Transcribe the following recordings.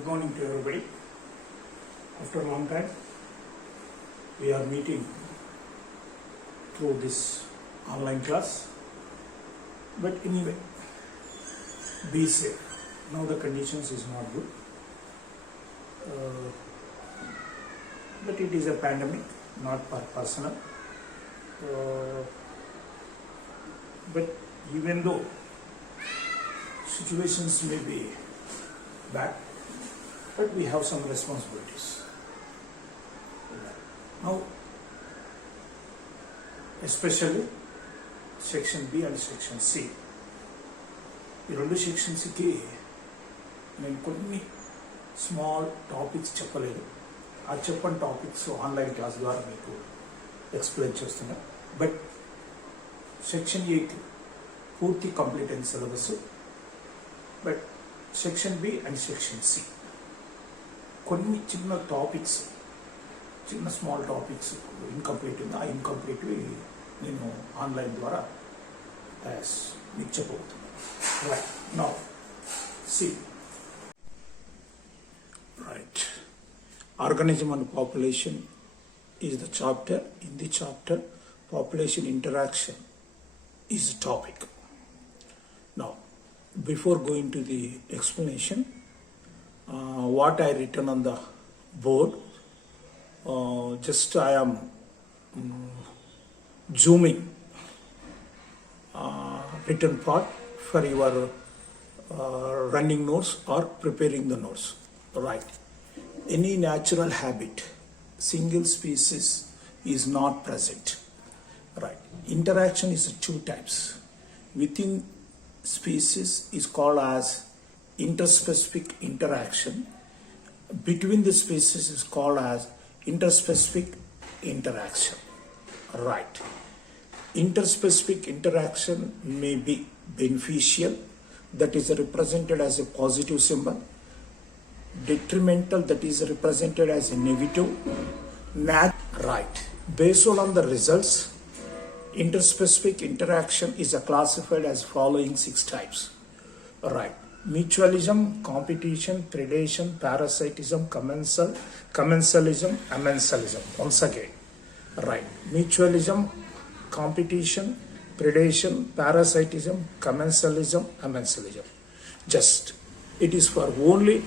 Good morning to everybody. After a long time, we are meeting through this online class. But anyway, be safe. Now the conditions is not good. But it is a pandemic, not personal. But even though situations may be bad, but we have some responsibilities. Now, especially section B and section C. ఈ రెండు సెక్షన్స్కి నేను కొన్ని small topics చెప్పలేదు. ఆ చెప్పని topics online class ద్వారా మీకు ఎక్స్ప్లెయిన్ చేస్తున్నా. బట్ సెక్షన్ ఏకి పూర్తి కంప్లీట్ అయిన syllabus. But section B and section C కొన్ని చిన్న టాపిక్స్, చిన్న స్మాల్ టాపిక్స్ ఇన్కంప్లీట్ ఉంది. ఆ ఇన్కంప్లీట్ నేను ఆన్లైన్ ద్వారా మీకు చెప్పబోతున్నాను. Right, now, see. Right. Organism and population is the chapter. In the chapter, population interaction is the topic. Now, before going to the explanation, what I written on the board, just I am zooming written part for your running notes or preparing the notes. Right. Any natural habit, single species is not present. Right. Interaction is two types. Within species is called as interspecific interaction. Between the species is called as interspecific interaction. Right. Interspecific interaction may be beneficial, that is represented as a positive symbol, detrimental, that is represented as a negative. Right. Based on the results, interspecific interaction is classified as following 6 types. Right. Mutualism, competition, predation, parasitism, commensalism, amensalism. Once again. Right. Mutualism, competition, predation, parasitism, commensalism, amensalism. Just it is for only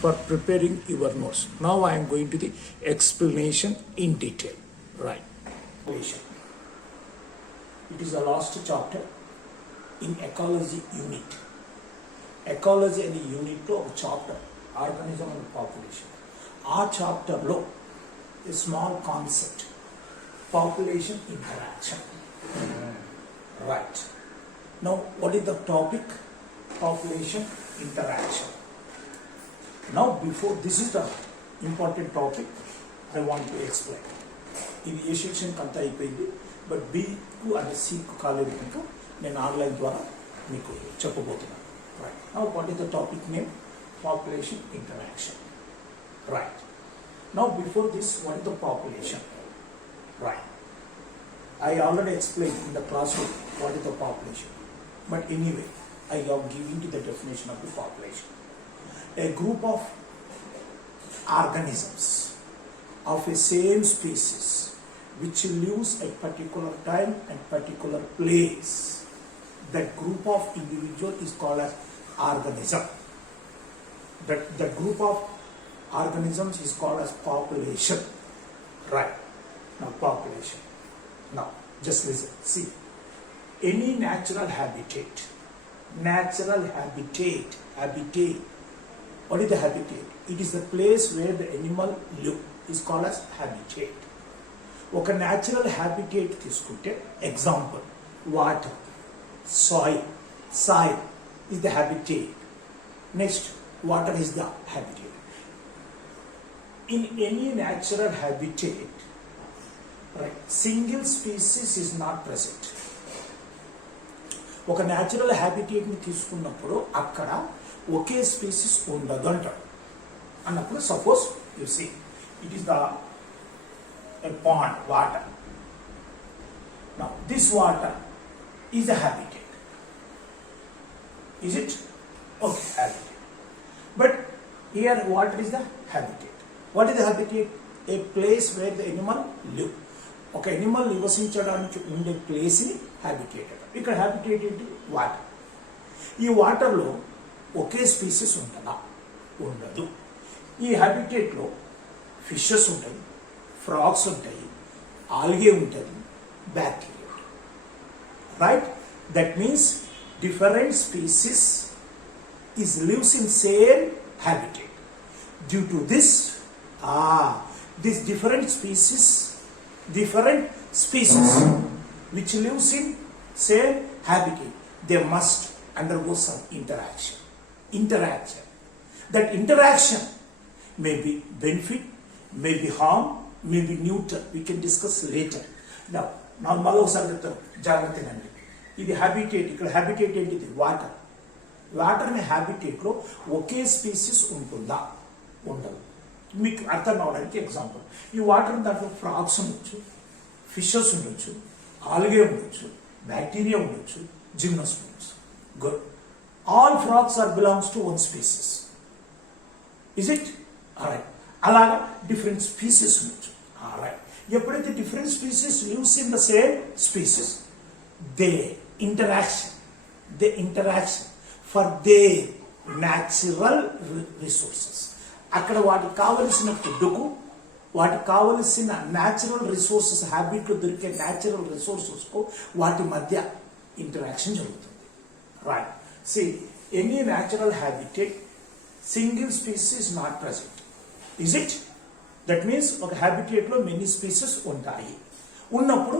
for preparing your notes. Now I am going to the explanation in detail. Right. It is the last chapter in ecology unit. Ecology and unit to a chapter, organism and population. Our chapter low, a small concept, population interaction. Right. Now, what is the topic? Population interaction. Now, before this is the important topic, I want to explain. ఇది ఏ సెక్షన్కి అంతా అయిపోయింది, but B2 and C కాలేదు కనుక నేను ఆన్లైన్ ద్వారా మీకు చెప్పబోతున్నాను. Right. Now what is the topic name? Population interaction. Right. Now before this, what is the population? Right. I already explained in the classroom what is the population. But anyway, I have given you the definition of the population. A group of organisms of a same species which lives at particular time and particular place. That group of individual is called as organism. That group of organisms is called as population. Right. Now, population. Now, just listen. See, any natural habitat. What is the habitat? It is the place where the animal live. Is called as habitat. ఒక natural habitat తీసుకుంటే, example, water, soil is the habitat. Next, water is the habitat. In any natural habitat, right, single species is not present. ఒక natural హ్యాబిటేట్ని తీసుకున్నప్పుడు అక్కడ ఒకే species ఉండదు అంటాడు. అన్నప్పుడు suppose you see it is the pond water. Now this water is a habitat. Is it? Okay, habitat. But Here what is the habitat? What is the habitat? A place where the animal live. ఒక ఎనిమల్ నివసించడానికి ఉండే ప్లేస్ని హ్యాబిటేట్ అంటారు. ఇక్కడ హ్యాబిటేట్ ఏంటి? వాటర్. ఈ వాటర్లో ఒకే స్పీసీస్ ఉంటుందా? ఉండదు. ఈ హ్యాబిటేట్లో ఫిషెస్ ఉంటాయి, ఫ్రాగ్స్ ఉంటాయి, ఆల్గే ఉంటుంది, బ్యాక్టీరియా ఉంటుంది. Right? That means different species is lives in same habitat. Due to this, these different species which lives in same habitat, they must undergo some interaction. That interaction may be benefit, may be harm, may be neutral. We can discuss later. Now మరోసారి చెప్తాను, జాగ్రత్తగా అండి. ఇది హ్యాబిటేట్. ఇక్కడ హ్యాబిటేట్ ఏంటిది? Water. Water అనే హ్యాబిటేట్లో ఒకే స్పీసీస్ ఉంటుందా? ఉండదు. మీకు అర్థం అవడానికి ఎగ్జాంపుల్, ఈ వాటర్ దాంట్లో ఫ్రాగ్స్ ఉండొచ్చు, ఫిషెస్ ఉండొచ్చు, ఆల్గే ఉండొచ్చు, బ్యాక్టీరియా ఉండొచ్చు, జిమ్నస్ ఉండొచ్చు. Good. All frogs are belongs to one species. Is it? Right. అలాగా డిఫరెంట్ స్పీసీస్ ఉండొచ్చు. రైట్. ఎప్పుడైతే different species lives in the same species, they interaction for their natural resources. అక్కడ వాటికి కావలసిన ఫుడ్కు, వాటికి కావలసిన న్యాచురల్ రిసోర్సెస్, హ్యాబిట్లో దొరికే న్యాచురల్ రిసోర్సెస్కు వాటి మధ్య ఇంటరాక్షన్ జరుగుతుంది. Right. See, any natural habitat single species not present. Is it? That means ఒక హ్యాబిటేట్లో మెనీ స్పీసెస్ ఉంటాయి. ఉన్నప్పుడు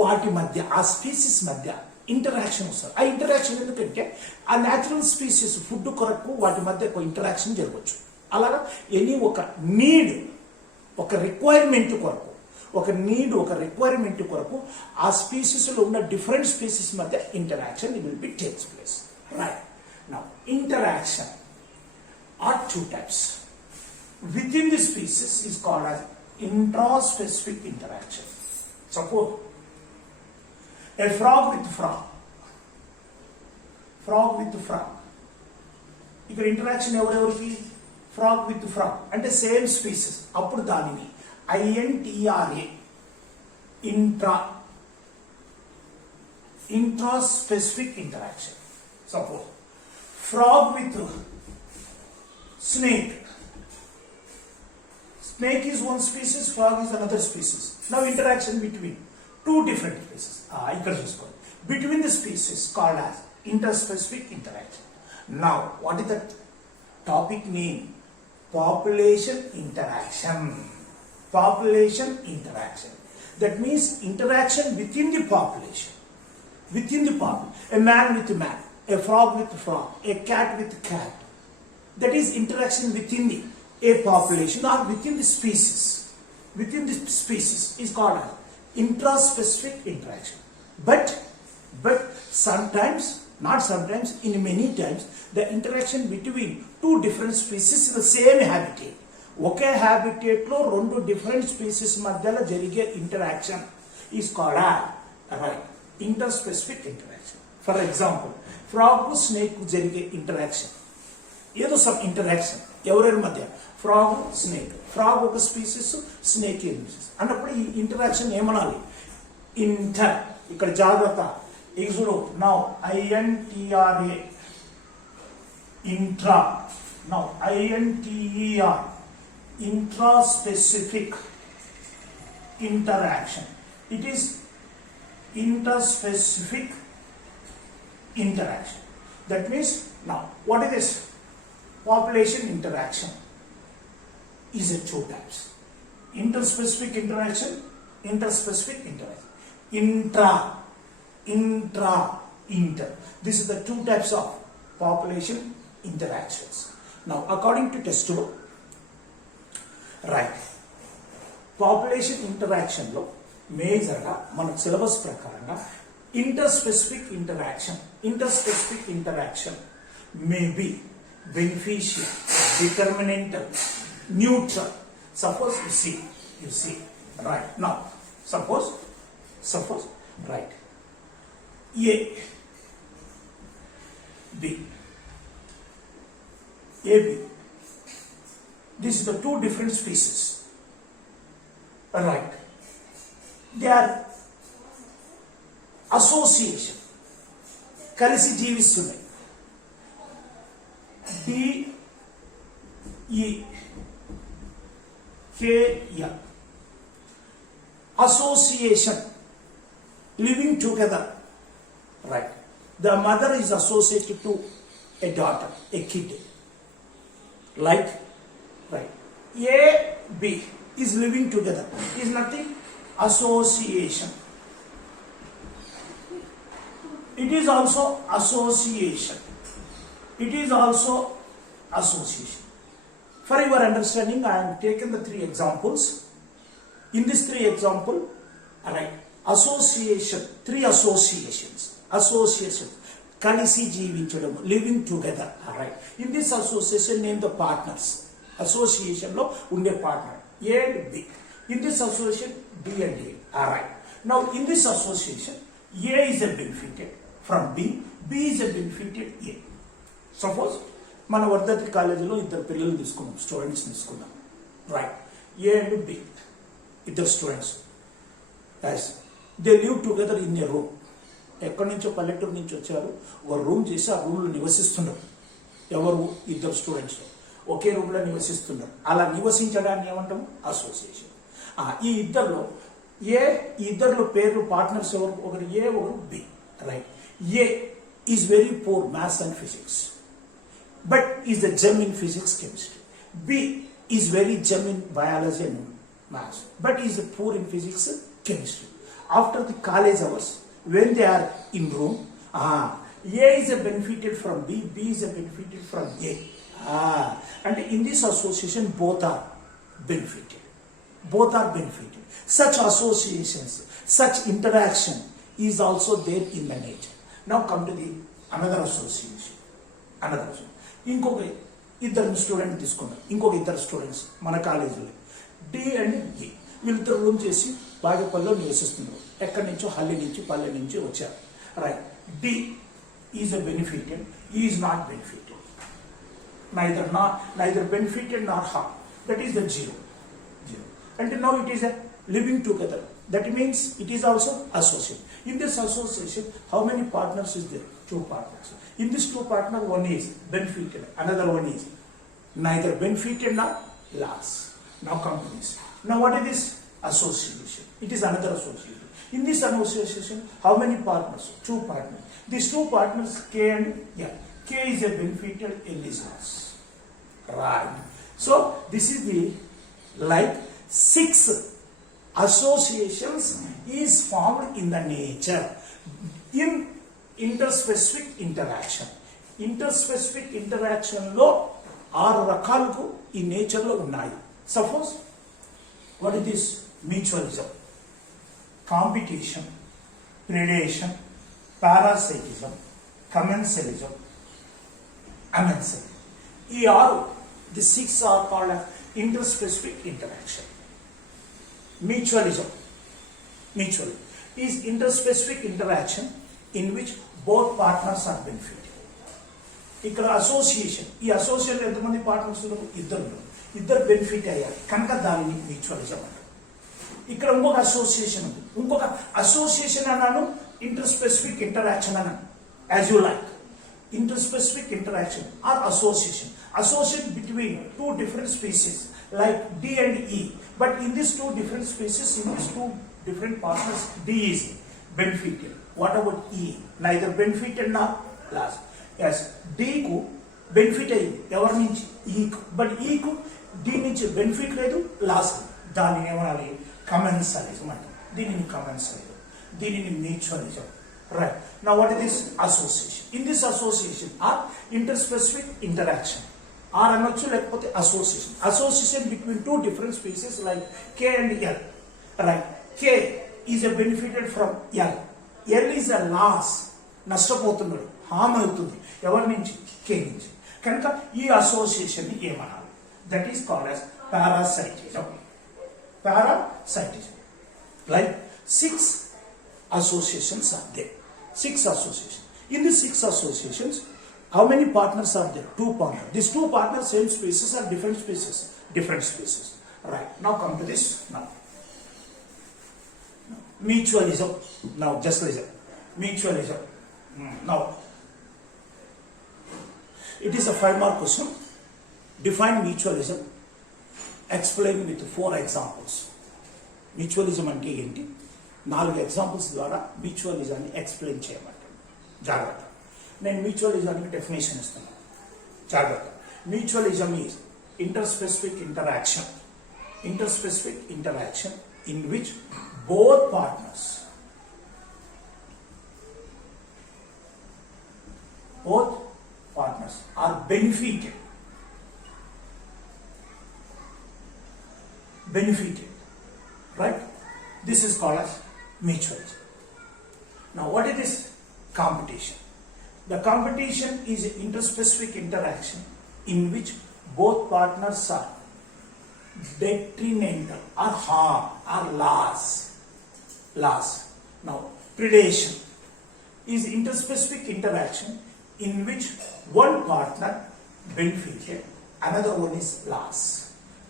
వాటి మధ్య, ఆ స్పీసీస్ మధ్య ఇంటరాక్షన్ వస్తుంది. ఆ ఇంటరాక్షన్ ఎందుకంటే ఆ న్యాచురల్ స్పీసీస్ ఫుడ్ కొరకు వాటి మధ్య ఒక ఇంటరాక్షన్ జరగవచ్చు. అలాగా ఎనీ ఒక నీడ్, ఒక రిక్వైర్మెంట్ కొరకు, ఒక రిక్వైర్మెంట్ కొరకు ఆ స్పీసీస్లో ఉన్న డిఫరెంట్ స్పీసీస్ మధ్య interaction will be takes place. Right. Now interaction are two types. Within the species is called as intraspecific interaction. Suppose a frog with frog. ఇక్కడ ఇంటరాక్షన్ ఎవరెవరికి? ఫ్రాగ్ విత్ ఫ్రాగ్ అంటే సేమ్ స్పీసీస్. అప్పుడు దానిని INTRA intraspecific interaction. Suppose frog with snake. Snake is one species, frog is another species. Now interaction between two different species. Ikkada chuskondi. Between the species called as interspecific interaction. Now, what is the topic name? Population interaction. That means interaction within the population. A man with a man, a frog with a frog, a cat with a cat. That is interaction within a population or within the species. Within the species is called as intraspecific interaction. But sometimes, not sometimes, in many times, the interaction between two different species in the same habitat. ఒకే habitat లో రెండు different species మధ్యలో జరిగే interaction is called right interspecific interaction. For example, frog కు snake కు జరిగే interaction, ఏదో some interaction ఎవరెవరి మధ్య, ఫ్రాగ్ స్నేక్, ఫ్రాగ్ ఒక స్పీసీస్, స్నేక్ ఏ స్పీసీస్ అన్నప్పుడు ఈ ఇంటరాక్షన్ ఏమనాలి? ఇంటర్. ఇక్కడ జాగ్రత్త, ఇగ్జుడు now INTRA intra, now INTER intraspecific interaction. It is interspecific interaction. That means, now what is this? Population interaction is a two types: interspecific interaction, interspecific interaction. Inter. This is the two types of population interactions. Now, according to textbook, right, population interaction లో major గా మన syllabus ప్రకారంగా interspecific interaction may be beneficial, detrimental, neutral. Suppose you see right now, suppose right, AB This is the two different species. Right. They are association. కలిసి జీవిస్తున్నాయి. DEKL. Association. Living together. Right. The mother is associated to a daughter, a kid. Like, right. A, B is living together. Is nothing association. It is also association. It is also association. For your understanding, I am taken the three examples. In this three example, right, association, three associations. Association, కలిసి జీవించడం, living together. Right. In this association, name the partners. Association లో ఉండే partner A and B. In this association, B and A. Alright. Now in this association, A is a benefited from B, B is a benefited A. Suppose మన వర్ధతి కాలేజీలో ఇద్దరు పిల్లలు తీసుకున్నాం, స్టూడెంట్స్ తీసుకున్నాం. Right. A and B, ఇద్దరు students. They live together in a room. ఎక్కడి నుంచో పల్లెటూరు నుంచి వచ్చారు, ఒక రూమ్ చేసి ఆ రూమ్లో నివసిస్తున్నారు. ఎవరు? ఇద్దరు స్టూడెంట్స్ ఒకే రూమ్లో నివసిస్తున్నారు. అలా నివసించడాన్ని ఏమంటాము? అసోసియేషన్. ఈ ఇద్దరిలో ఇద్దరిలో పేర్లు పార్ట్నర్స్ ఎవరు? ఒకరు ఏ, ఒకరు B. Right. A is very poor maths and physics, but is the gem in physics, chemistry. B is very gem in biology and maths, but is poor in physics, chemistry. After the college hours, when they are in room, A is a benefited from B, B is a benefited from A. And in this association, both are benefited. Both are benefited. Such associations, such interaction is also there in the nature. Now come to the another association. ఇంకొక ఇద్దరు స్టూడెంట్ తీసుకున్నారు, ఇంకొక ఇద్దరు స్టూడెంట్స్ మన కాలేజీలో D and ఈ. వీళ్ళిద్దరు రూమ్ చేసి బాగేపల్లిలో నివసిస్తున్నారు. ఎక్కడి నుంచో, హల్లి నుంచి, పల్లె నుంచి వచ్చారు. Right. D is a benefited, E is not benefited. neither benefited nor harm. That is the zero. And now it is a living together. That means it is also association. In this association, how many partners is there? Two partners. In this two partners, one is benefited, another one is neither benefited nor loss. Now come to this. Now what is this? Association. It is another association. In this association, how many partners? Two partners. These two partners, K and L. K is a benefited, L is loss. Right. So this is the like 6 associations is formed in the nature in interspecific interaction. Interspecific interaction లో 6 రకాలకు ఈ నేచర్ లో ఉన్నాయి. Suppose, what is this? Mutualism, competition, predation, parasitism, commensalism, amensalism. The 6 are called as interspecific interaction. Mutualism is interspecific interaction in which both partners are benefited. ఇక్కడ అసోసియేషన్, ఈ అసోసియేషన్ ఎంతమంది పార్ట్నర్స్? ఇద్దరు బెనిఫిట్ అయ్యారు కనుక దానిని మ్యూచువలిజం అంటారు. ఇక్కడ ఇంకొక అసోసియేషన్ ఉంది, ఇంకొక అసోసియేషన్ అన్నాను, ఇంటర్స్పెసిఫిక్ ఇంటరాక్షన్ అన్నాను, as you like. Interspecific interaction are association between two different species like D and E, but in these two different species, in these two different partners, D is benefited. What about E? Neither benefited nor loss. Yes, D ku benefit అయ్యింది ఎవరి నుంచి? E కు. But E కు D నుంచి బెనిఫిట్ లేదు, లాస్. దాన్ని ఏమనాలి? కమెన్సలిజం అంటే. దీనిని కమెన్సలిజం, దీనిని mutualism. Right. Now what is this? Association. In this association are interspecific interaction. Or అనొచ్చు, లేకపోతే association. Association between two different species like K and L. Right. K is a benefited from L. L is a loss. నష్టపోతున్నాడు, హామ్ అవుతుంది. ఎవరి నుంచి? K నుంచి. కనుక ఈ అసోసియేషన్ ని ఏమనాలి? That is called as parasitism. Parasitism. Like 6 associations are there. 6 associations. In these 6 associations, how many partners are there? 2 partners. These 2 partners, same species or different species? different species. Right, now come to this now. Mutualism. Now just listen. Mutualism. Now, it is a 5-mark question. Define mutualism. Explain with 4 examples. Mutualism అంటే ఏంటి? 4 ఎగ్జాంపుల్స్ ద్వారా మ్యూచువలిజాన్ని ఎక్స్ప్లెయిన్ చేయమంటాను. జాగ్రత్త. నేను మ్యూచువలిజానికి డెఫినేషన్ ఇస్తాను. జాగ్రత్త. Mutualism is interspecific interaction. Interspecific interaction in which both partners are benefited, right? This is called as mutualism. Now what is this competition? The competition is an interspecific interaction in which both partners are detrimental or harm or loss. Now predation is interspecific interaction in which one partner benefited, another one is loss.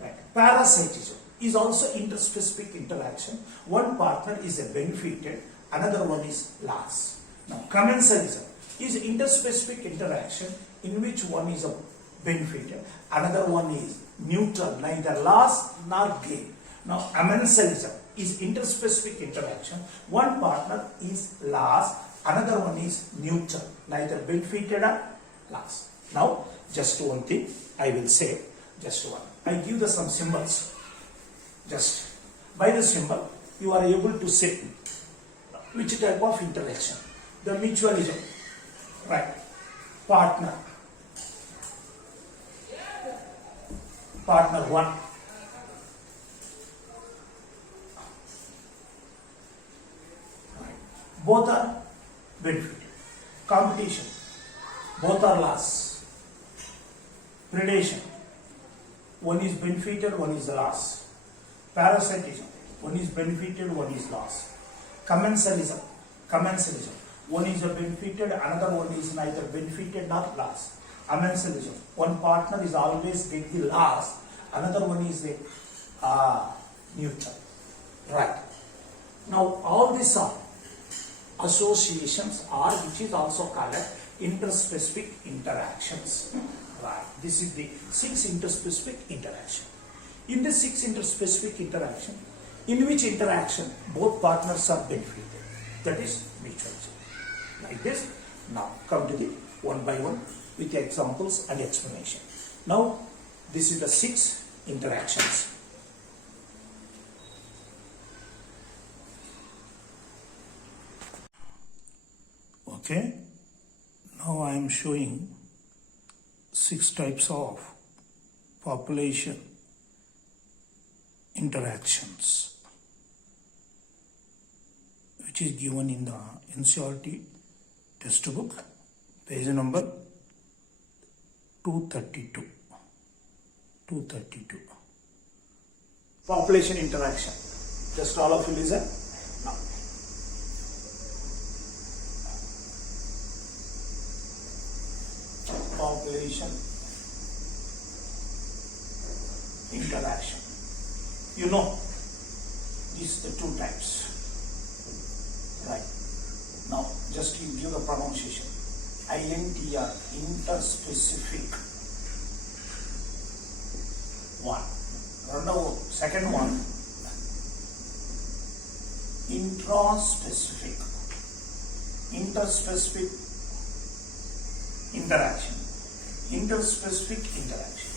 Right. Parasitism is also interspecific interaction. One partner is a benefited, another one is loss. Now commensalism is interspecific interaction in which one is a benefited, another one is neutral, neither loss nor gain. Now amensalism is interspecific interaction. One partner is loss, another one is neutral, neither benefited or loss. Now just one thing I will say, just one. I give the some symbols. Just by the symbol you are able to say which type of interaction. The mutualism, right? Partner 1. Right. Both are benefited. Competition, both are loss. Predation, one is benefited, one is loss. Parasitism, one is benefited, one is loss. Commensalism, one is a benefited, another one is neither benefited nor loss. Amensalism, one partner is always get the loss, another one is a neutral. Right. Now all these are associations or which is also called interspecific interactions. Right. This is the 6 interspecific interaction. In the 6 interspecific interaction, in which interaction both partners are benefited, that is mutualism. Like this. Now come to the one by one with the examples and explanation. Now this is the 6 interactions. Okay, now I am showing 6 types of population interactions which is given in the NCERT textbook, page number 232. Population interaction. Just all of you listen. Now, population interaction. You know, these are the 2 types. Right. Now, just you give the pronunciation. INTR, interspecific. 1. Second one, intraspecific. Interspecific interaction. Interspecific interaction.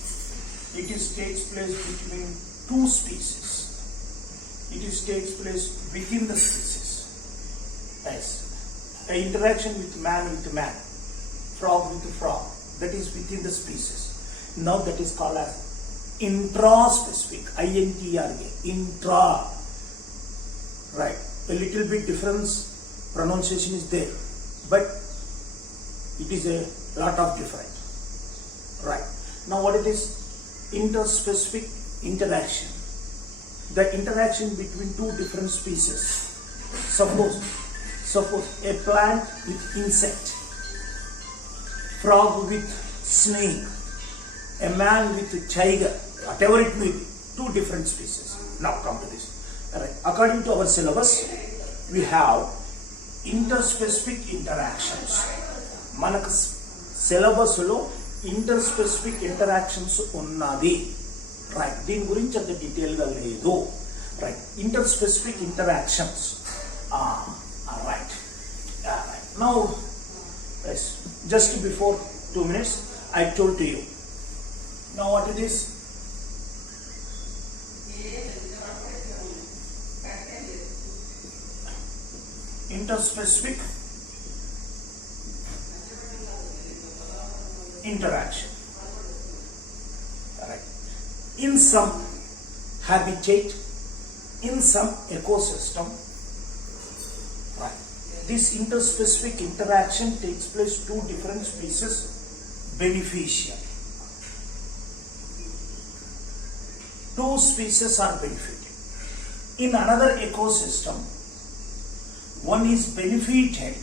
It takes place between 2 species. It takes place within the species. Yes. The interaction with man, frog with frog, that is within the species. Now that is called as intraspecific. INTRA. Intra. Right. A little bit difference pronunciation is there, but it is a lot of different. Right. Now what it is? Interspecific interaction. The interaction between 2 different species. Suppose a plant with insect, frog with snake, a man with tiger, whatever it may be, two different species. Now come to this. Alright. According to our syllabus, we have interspecific interactions. మనకు సిలబస్ లో inter specific interactions ఉన్నది. రైట్, దీని గురించి అంత డీటెయిల్ గా లేదు. Right, inter specific interactions. Right, now just before 2 minutes I told to you. Now what it is? Interspecific interaction. Right. In some habitat, in some ecosystem, right, this interspecific interaction takes place. Two different species beneficial. Two species are benefited. In another ecosystem, one is benefited,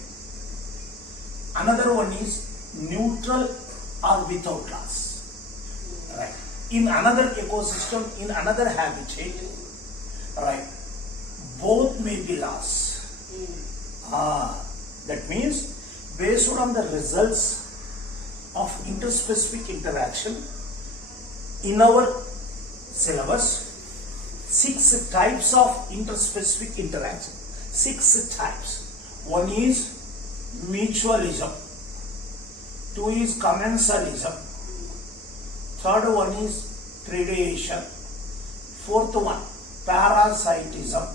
another one is neutral or without loss. Right. In another ecosystem, in another habitat, right, both may be lost. That means based on the results of interspecific interaction, in our syllabus, 6 types of interspecific interaction. 6 types. One is mutualism, 2 is commensalism, 3rd one is predation, 4th one parasitism,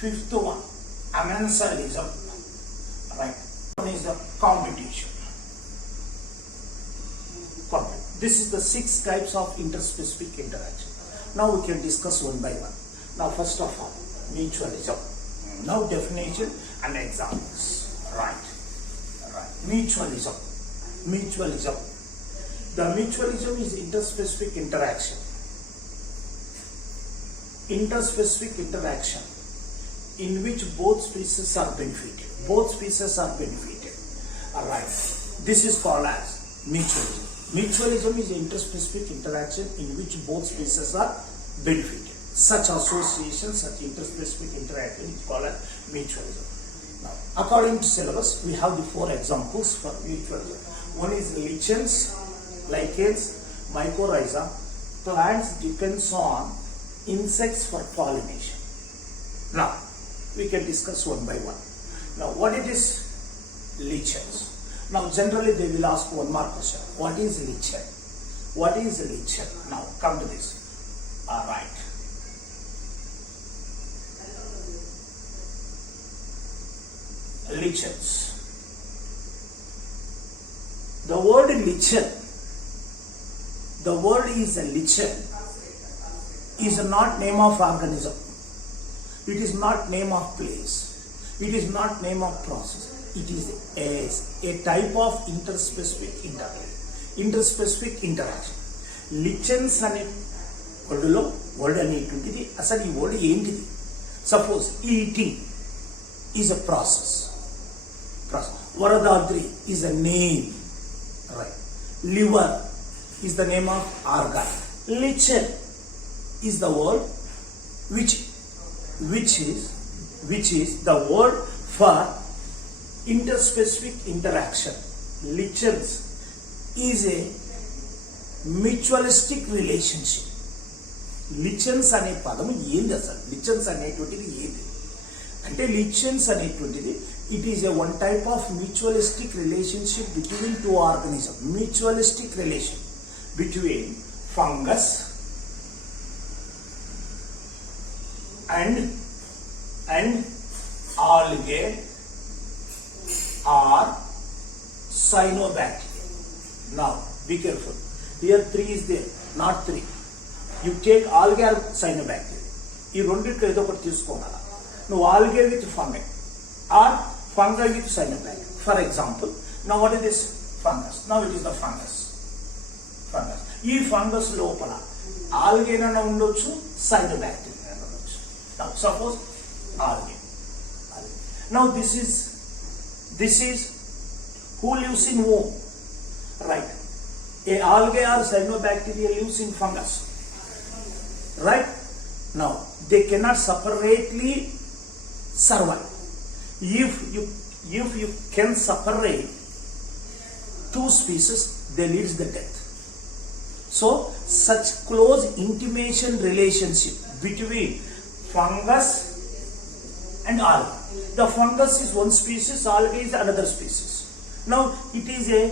5th one amensalism, right, one is the competition. Perfect. This is the 6 types of interspecific interaction. Now we can discuss one by one. Now first of all, mutualism. Now definition and examples. Right. Mutualism. The mutualism is interspecific interaction. Interspecific interaction in which both species are benefited. Alright. This is called as mutualism. Mutualism is interspecific interaction in which both species are benefited. Such association, such interspecific interaction is called as mutualism. Now, according to syllabus, we have the 4 examples for mutualism. One is lichens, lichens, mycorrhiza. Plants depends on insects for pollination. Now, we can discuss one by one. Now, what it is? Lichens. Now, generally they will ask one more question. What is lichen? Now, come to this. Alright. Lichens. The word lichen, the word is a lichen, is not name of organism. It is not name of place. It is not name of process. It is a type of interspecific interaction. Lichens అనే వర్డ్లో వర్డ్ అనేటువంటిది అసలు ఈ వర్డ్ ఏంటిది? Suppose eating is a process. Varadadri is a name. Right. Liver is the name of organ. Lichen is the word which is the word for interspecific interaction. Lichens is a mutualistic relationship. Lichens అనే పదం ఏంది అసలు? లిచెన్స్ అనేటువంటిది ఏంది అంటే lichens అనేటువంటిది it is a one type of mutualistic relationship between two organisms. Mutualistic relation between fungus and algae or cyanobacteria. Now be careful. Here 3 is there, not 3. You take algae or cyanobacteria. ఈ రెండిట్లో ఏదో ఒకటి తీసుకోవాలా. నువ్వు algae with fungi or fungi with cyanobacteria. For example, now what is this? Fungus. Now it is the fungus. ఈ ఫంగస్ లోపల algae అయినా ఉండొచ్చు, cyanobacteria అయినా ఉండొచ్చు. Now suppose algae. Now this is who lives in womb, right? A algae or cyanobacteria lives in fungus. Right? Now, they cannot separately survive. If you can separate two species, they lead to the death. So, such close intimation relationship between fungus and algae. The fungus is one species, algae is another species. Now, it is a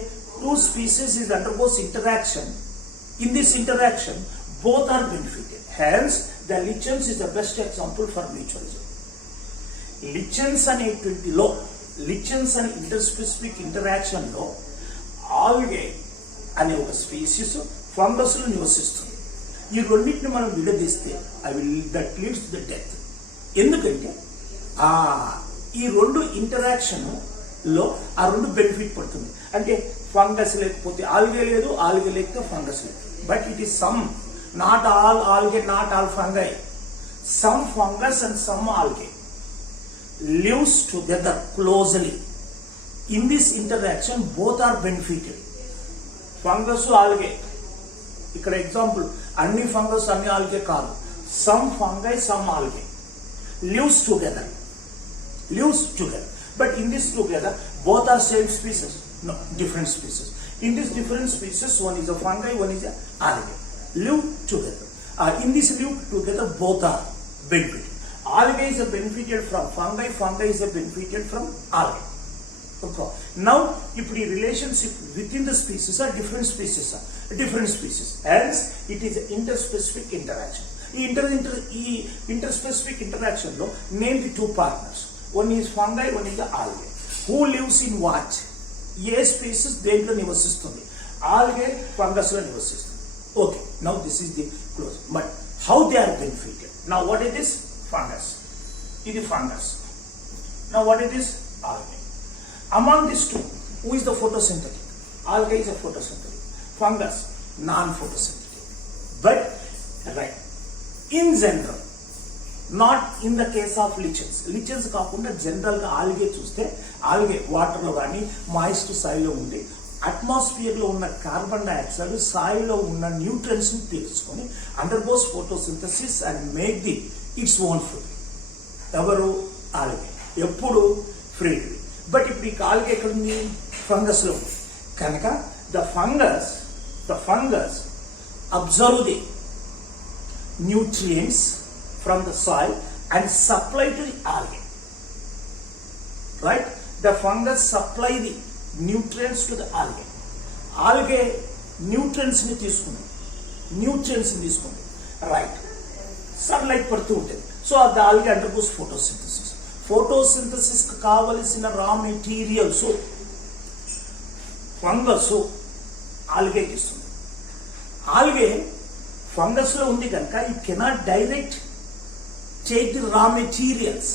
two species is undergoes interaction. In this interaction, both are benefited. Hence, the lichens is the best example for mutualism. Lichens and interspecific interaction లో algae అనే ఒక species fungus లో నివసిస్తుంది. ఈ రెండింటిని మనం విడదీస్తే that leads the death. ఎందుకంటే ఈ రెండు ఇంటరాక్షన్ లో ఆ రెండు బెనిఫిట్ పడుతుంది. అంటే ఫంగస్ లేకపోతే ఆల్గే లేదు, ఆల్గే లేకపోతే ఫంగస్ లేదు. But it is some, not all algae, not all fungi. Some fungus and some algae lives together closely. In this interaction, both are benefited. Fungus algae. ఇక్కడ ఎగ్జాంపుల్, అన్ని ఫంగస్ అన్ని ఆల్గే కాదు. Some fungi, some algae lives together. But in this together, both are same species. No, different species. In this different species, one is a fungi, one is a algae. Live together. In this live together, both are benefited. Algae is benefited from fungi, fungi is benefited from algae. Okay. Now, if the relationship within the species are different species. Hence, it is interspecific interaction. Interspecific interaction lo name the two partners. One is fungi, one is the algae. Who lives in what? A species దేంట్లో నివసిస్తుంది, algae fungus లో నివసిస్తుంది. Okay, now this is the close. But how they are benefited? Now what is this? Fungus. It is fungus. Now what is this? Algae. Among these two, who is the photosynthetic? Algae is a photosynthetic. Fungus, non-photosynthetic. But, right, in general, not in the case of lichens. Lichens కాకుండా జనరల్ గా ఆల్గే చూస్తే, algae water లో కానీ moist soil లో ఉండి అట్మాస్ఫియర్ లో ఉన్న carbon dioxide soil లో ఉన్న న్యూట్రియన్స్ ని తీసుకొని undergoes photosynthesis and make the its own food. ఎవరు? ఆల్గే. ఎప్పుడు? ఫ్రీడ్. బట్ ఇప్పుడు ఈ ఆల్గే ఎక్కడుంది? ఫంగస్ లో ఉంది. కనుక the fungus observe the nutrients from the soil and supply to the algae. Right? The fungus supply the nutrients to the algae. Algae nutrients ni తీసుకుంది. Right? Sunlight పడుతూ ఉంటుంది. So the algae undergoes photosynthesis. Photosynthesis కి కావలసిన raw materials fungus algae ఇస్తుంది. Algae fungus లో ఉంది కనుక it cannot direct take the raw materials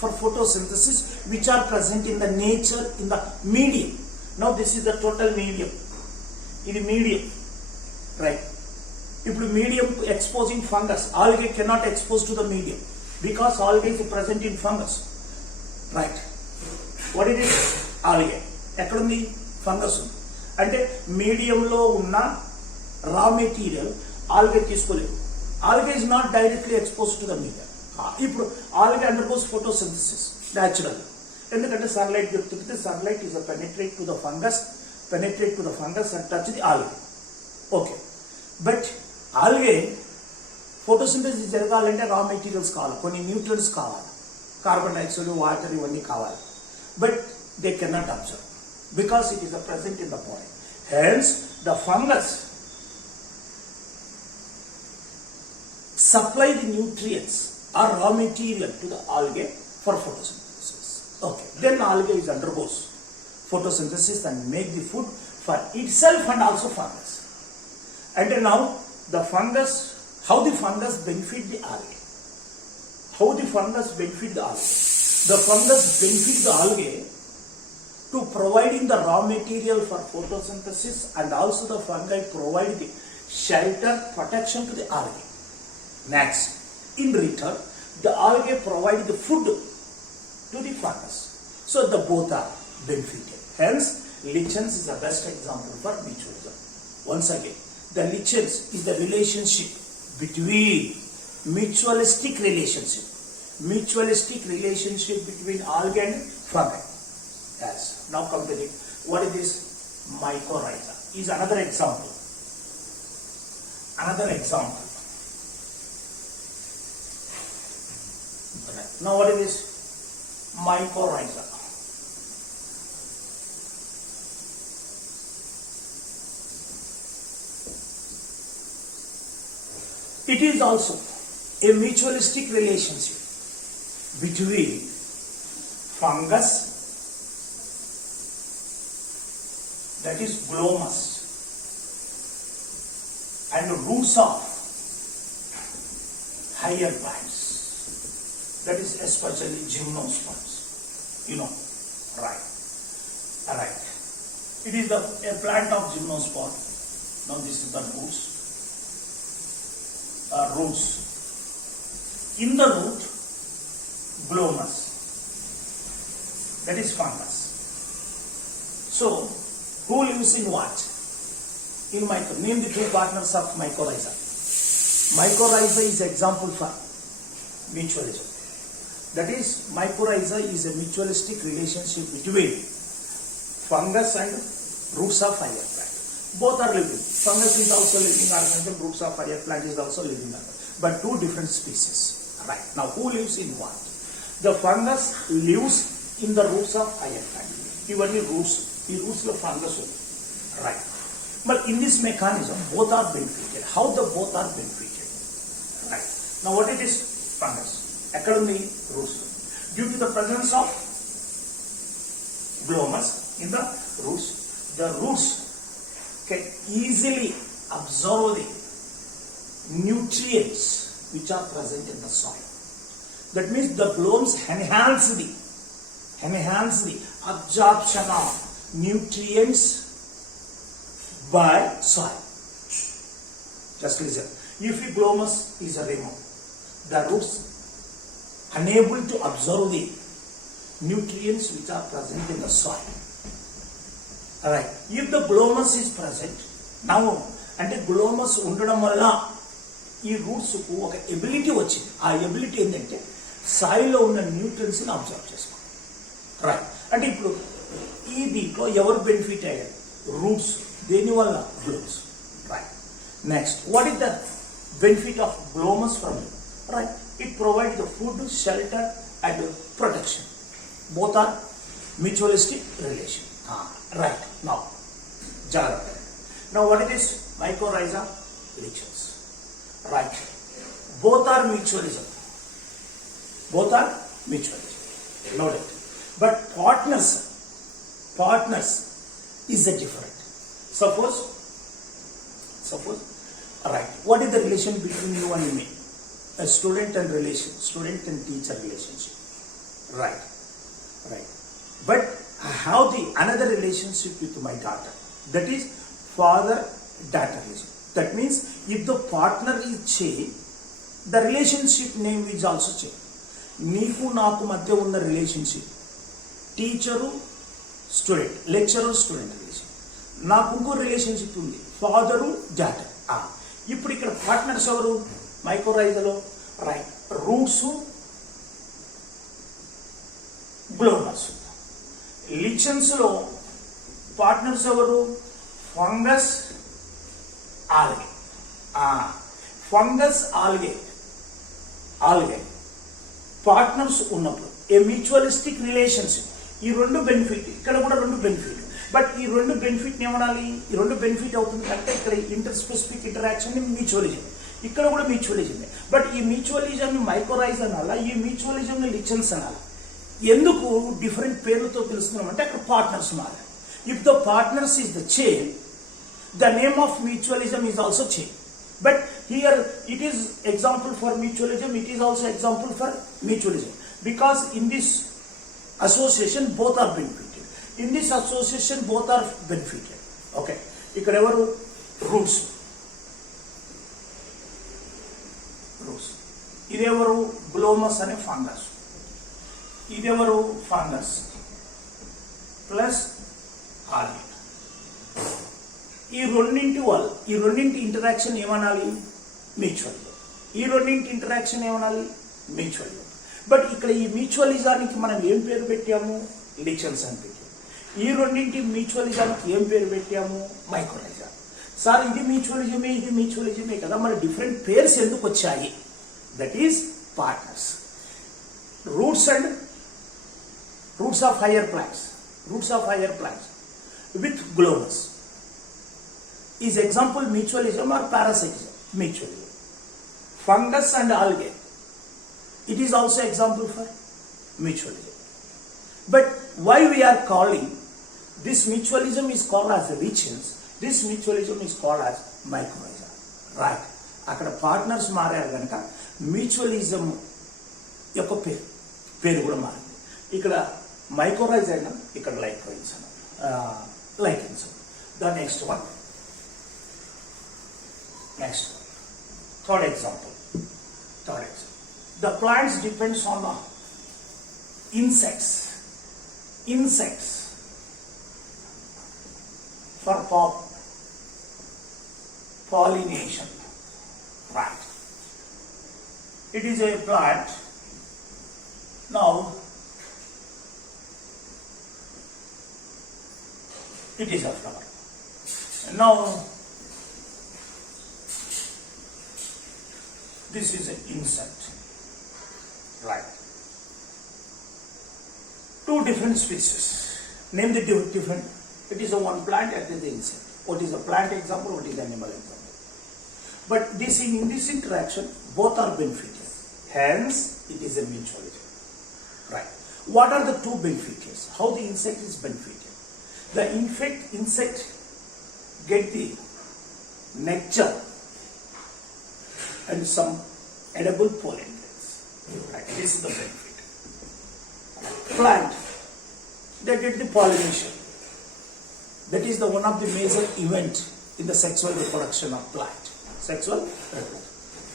for photosynthesis which are present in the nature, in the medium. Now this is the total medium. ఇది medium. Right? ఇప్పుడు medium exposing fungus. Algae cannot expose to the medium because algae is present in fungus. Right? What it is? Algae. ఎక్కడుంది? Fungus ఉంది. అంటే మీడియంలో ఉన్న raw material algae తీసుకోలేదు. Algae is not directly expose to the medium. ఇప్పుడు algae undergoes photosynthesis natural. ఎందుకంటే సన్లైట్ దొరుకుతుంది. Sunlight is penetrate to the fungus and touch the algae. Okay. But algae photosynthesis జరగాలంటే రా మెటీరియల్స్ కావాలి, కొన్ని న్యూట్రియన్స్ కావాలి, కార్బన్ డైఆక్సైడ్, వాటర్, ఇవన్నీ కావాలి. But they cannot observe because it is present in the body. Hence the fungus supply the nutrients or raw material to the algae for photosynthesis. Okay. Then algae is undergoes photosynthesis and make the food for itself and also fungus. And now the fungus, how the fungus benefit the algae? The fungus benefit the algae to providing the raw material for photosynthesis, and also the fungi provide the shelter, protection to the algae. Next, in return, the algae provide the food to the fungus. So the both are benefited. Hence, lichens is the best example for mutualism. once again, the lichens is the relationship between mutualistic relationship between algae and fungi. Yes. Now come to it. What is this? Mycorrhiza is another example. Now what is this? Mycorrhiza. It is also a mutualistic relationship between fungus, that is glomus, and roots of higher plants, that is especially gymnosperms. You know, right? It is a plant of gymnosperm. Now this is the roots. In the root, glomus, that is fungus. So, who lives in what? In name the two partners of mycorrhiza. Mycorrhiza is example for mutualism. That is, mycorrhiza is a mutualistic relationship between fungus and roots of higher plant. Both are living. Fungus is also living organism, roots of higher plant is also living organism. But two different species. Right. Now, who lives in what? The fungus lives in the roots of higher plant. Even the roots the fungus. Right. But in this mechanism, both are benefited. How the both are benefited? Right. Now, what it is? Fungus. Academy roots. Due to the presence of glomus in the roots can easily absorb the nutrients which are present in the soil. That means the glomus enhance the absorption of nutrients by soil. Just listen. If the glomus is removed, the roots unable to absorb the nutrients which are present in the soil. Alright. If the glomus is present, now అంటే గ్లోమస్ ఉండడం వల్ల ఈ రూట్స్ కు ఒక ఎబిలిటీ వచ్చింది. ఆ ఎబిలిటీ ఏంటంటే సాయిల్లో ఉన్న న్యూట్రియన్స్ ని అబ్జర్వ్ చేసుకోవాలి. రైట్. అంటే ఇప్పుడు ఈ దీంట్లో ఎవరు బెనిఫిట్ అయ్యారు? రూట్స్. దేనివల్ల? Glomus. Right. Next, what is the benefit of Glomus from it? Right. It provide the food, shelter and protection. Both are mutualistic relation. Right. Now, Jagrata. Now, what is this? Mycorrhiza, lichens. Right. Both are mutualism. Noted. But partners is a different. Suppose. Right. What is the relation between you and me? A student and teacher relationship. Right. But I have the another relationship with my daughter. That is father-daughter relationship. That means if the partner is changed, the relationship name is also changed. Neeku naaku madhya unna relationship. Teacher, student, lecturer, student relationship. Naaku inko relationship undi. Father, daughter. ఇప్పుడు ఇక్కడ పార్ట్నర్స్ ఎవరు? మైకోరైజాలో right roots, glomus. Lichens లో పార్ట్నర్స్ ఎవరు? Fungus, algae. Fungus, algae partners ఉన్నప్పుడు ఏ మ్యూచువలిస్టిక్ రిలేషన్షిప్. ఈ రెండు బెనిఫిట్, ఇక్కడ కూడా రెండు బెనిఫిట్. బట్ ఈ రెండు బెనిఫిట్ ఏమనాలి? ఈ రెండు బెనిఫిట్ అవుతుంది అంటే ఇక్కడ ఇంటర్ స్పెసిఫిక్ ఇంటరాక్షన్ మ్యూచువలిజం, ఇక్కడ కూడా మ్యూచువలిజం. బట్ ఈ మ్యూచువలిజం మైకోరైజ్ అనాలా, ఈ మ్యూచువలిజం లిచెన్స్ అనాలా? ఎందుకు డిఫరెంట్ పేర్లతో పిలుస్తున్నాం అంటే అక్కడ పార్ట్నర్స్ మారాలి. If the partners is the chain, the name of mutualism is also chain. But here it is example for mutualism, it is also example for mutualism. Because in this association both are benefited. In this association both are benefited. Okay. ఇక్కడ ఎవరు? Roots. ఇదెవరు? Glomus అనే fungus. ఇదెవరు? Fungus plus algae. ఈ రెండింటి ఇంటరాక్షన్ ఏమనాలి? మ్యూచువల్. ఈ రెండింటి ఇంటరాక్షన్ ఏమనాలి? మ్యూచువల్. బట్ ఇక్కడ ఈ మ్యూచువలిజానికి మనం ఏం పేరు పెట్టాము? లిచెన్స్ అని పెట్టాము. ఈ రెండింటి మ్యూచువలిజానికి ఏం పేరు పెట్టాము? మైకోరైజా. సార్ ఇది మ్యూచువలిజమే కదా, మరి డిఫరెంట్ పేర్స్ ఎందుకు వచ్చాయి? That is partners. roots of higher plants with globus is example mutualism or parasitism. Mutualism. Fungus and algae, it is also example for mutualism. But why we are calling this mutualism is called as lichens, this mutualism is called as mycorrhiza, right? అక్కడ పార్ట్నర్స్ మారారు కనుక మ్యూచువలిజం యొక్క పేరు కూడా మారింది. ఇక్కడ మైకోరైజ్ అయినా ఇక్కడ lichens. The next one, third example. The plants depends on the insects for pollination, right? It is a plant. Now it is a flower. Now this is an insect, right? Two different species. Name the different. It is a one plant and it is the insect. What is a plant example? What is animal example? But in this interaction, both are beneficial. Hence, it is a mutualism. Right. What are the two beneficiaries? How the insect is beneficial? The insect get the nectar and some edible pollen grains. Right. This is the benefit. Plant, they get the pollination. That is the one of the major event in the sexual reproduction of plant.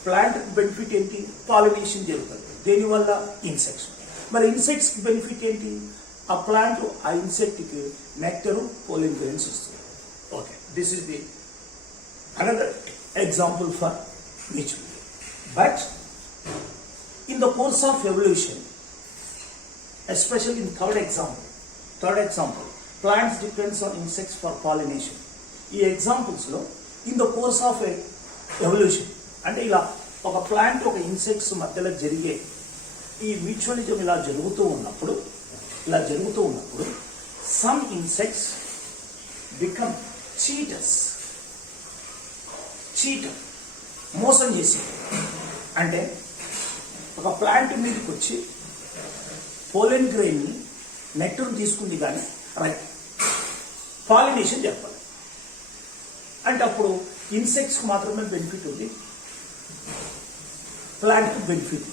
Plant benefit ఏంటి? పాలినేషన్ జరుగుతుంది. దేనివల్ల? ఇన్సెక్ట్స్. మరి insects benefit ఏంటి? ఆ ప్లాంట్ ఆ ఇన్సెక్ట్కి నెక్టరు పోలిన్ గ్రెయిన్స్ ఇస్తుంది. Okay, this is the another example for mutual. But in the course of evolution, especially in third example, plants depends on insects for pollination. ఈ ఎగ్జాంపుల్స్ లో in the course of evolution అంటే ఇలా ఒక ప్లాంట్ ఒక ఇన్సెక్ట్స్ మధ్యలో జరిగే ఈ మ్యూచువలిజం ఇలా జరుగుతూ ఉన్నప్పుడు సమ్ ఇన్సెక్ట్స్ బికమ్ చీటర్, మోసం చేసి. అంటే ఒక ప్లాంట్ మీదకి వచ్చి పోలెన్ గ్రెయిన్ నెక్టర్ తీసుకుంది కానీ రైట్ పాలినేషన్ చెప్పాలి. అంటే అప్పుడు ఇన్సెక్ట్స్కి మాత్రమే బెనిఫిట్ ఉంది, ప్లాంట్కి బెనిఫిట్.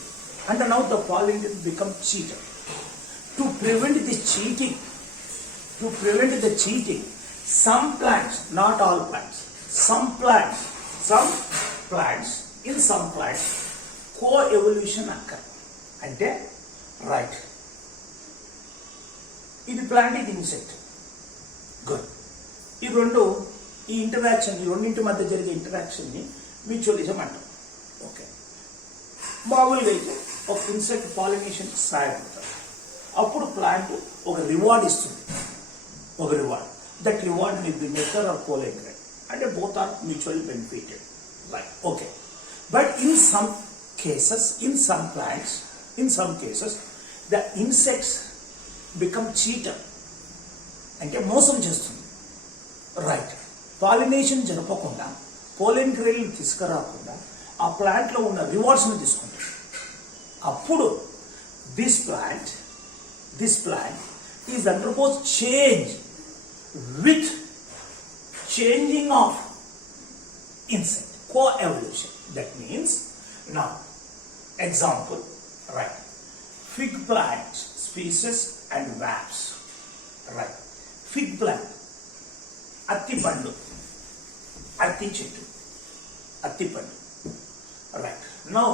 అంటే now the pollinator become cheater. To prevent the cheating, some plants, not all plants, some plants, in some plants co-evolution occur. అంటే రైట్, ఇది ప్లాంట్, ఇది ఇన్సెక్ట్. గుడ్. ఈ రెండింటి మధ్య జరిగే ఇంటరాక్షన్ని మ్యూచువలిజం అంటాం. ఓకే, మామూలుగా అయితే ఒక ఇన్సెక్ట్ పాలినేషన్ సహాయపడతారు. అప్పుడు ప్లాంట్ ఒక రివార్డ్ ఇస్తుంది, that reward will be nectar or pollen grain. అంటే both are mutually benefited. Right, okay. But in some cases the insects become cheater, అంటే మోసం చేస్తుంది. రైట్, పాలినేషన్ జరపకుండా, పోలెన్ గ్రెయిన్ తీసుకురాకుండా ఆ ప్లాంట్లో ఉన్న రివార్డ్స్ని తీసుకుంటారు. అప్పుడు this plant is undergoes change with changing of insect, co-evolution. That means, now example, right, fig plant species and wasps, right. Fig plant, atti pandu, atti chettu, atti pandu, right. Now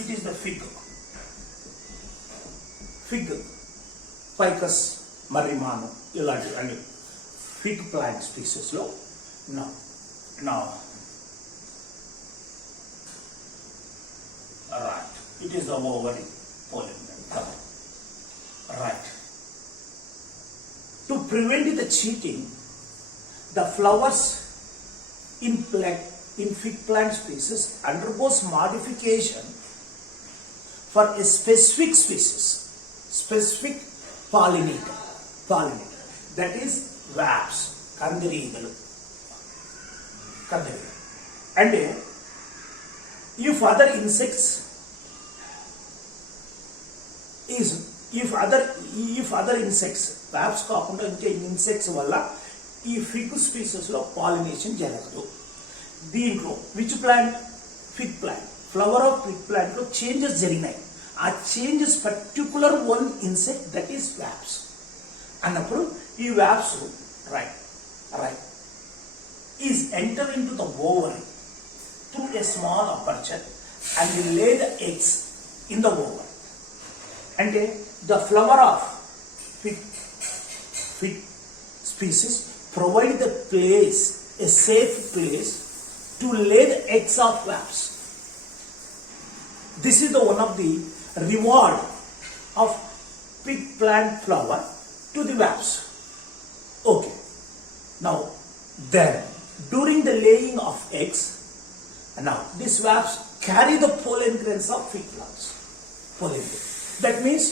it is the fig, Ficus marimano, ఇలాంటి అన్ని fig plant స్పీసెస్లో Now, right, it is the ovary pollen gland. Right. To prevent the cheating, the flowers in fig plant species undergoes modification for a specific species, specific pollinator, that is wasps, kandirigulu. And if other insects wasps కాకుండా ఇంకా ఇన్సెక్ట్స్ వల్ల ఈ fig species లో pollination జరగదు. దీంట్లో which plant? Fig plant. Flower of fig plant లో changes జరిగినాయి. ఆ changes particular one insect that is wasps అన్నప్పుడు ఈ wasps right is enter into the ovary through a small aperture and will lay the eggs in the ovary. అంటే the flower of fig species provide the place, a safe place to lay the eggs of wasps. This is the one of the reward of fig plant flower to the wasps. Okay. Now, then during the laying of eggs, now these wasps carry the pollen grains of fig flowers. Pollen grains. That means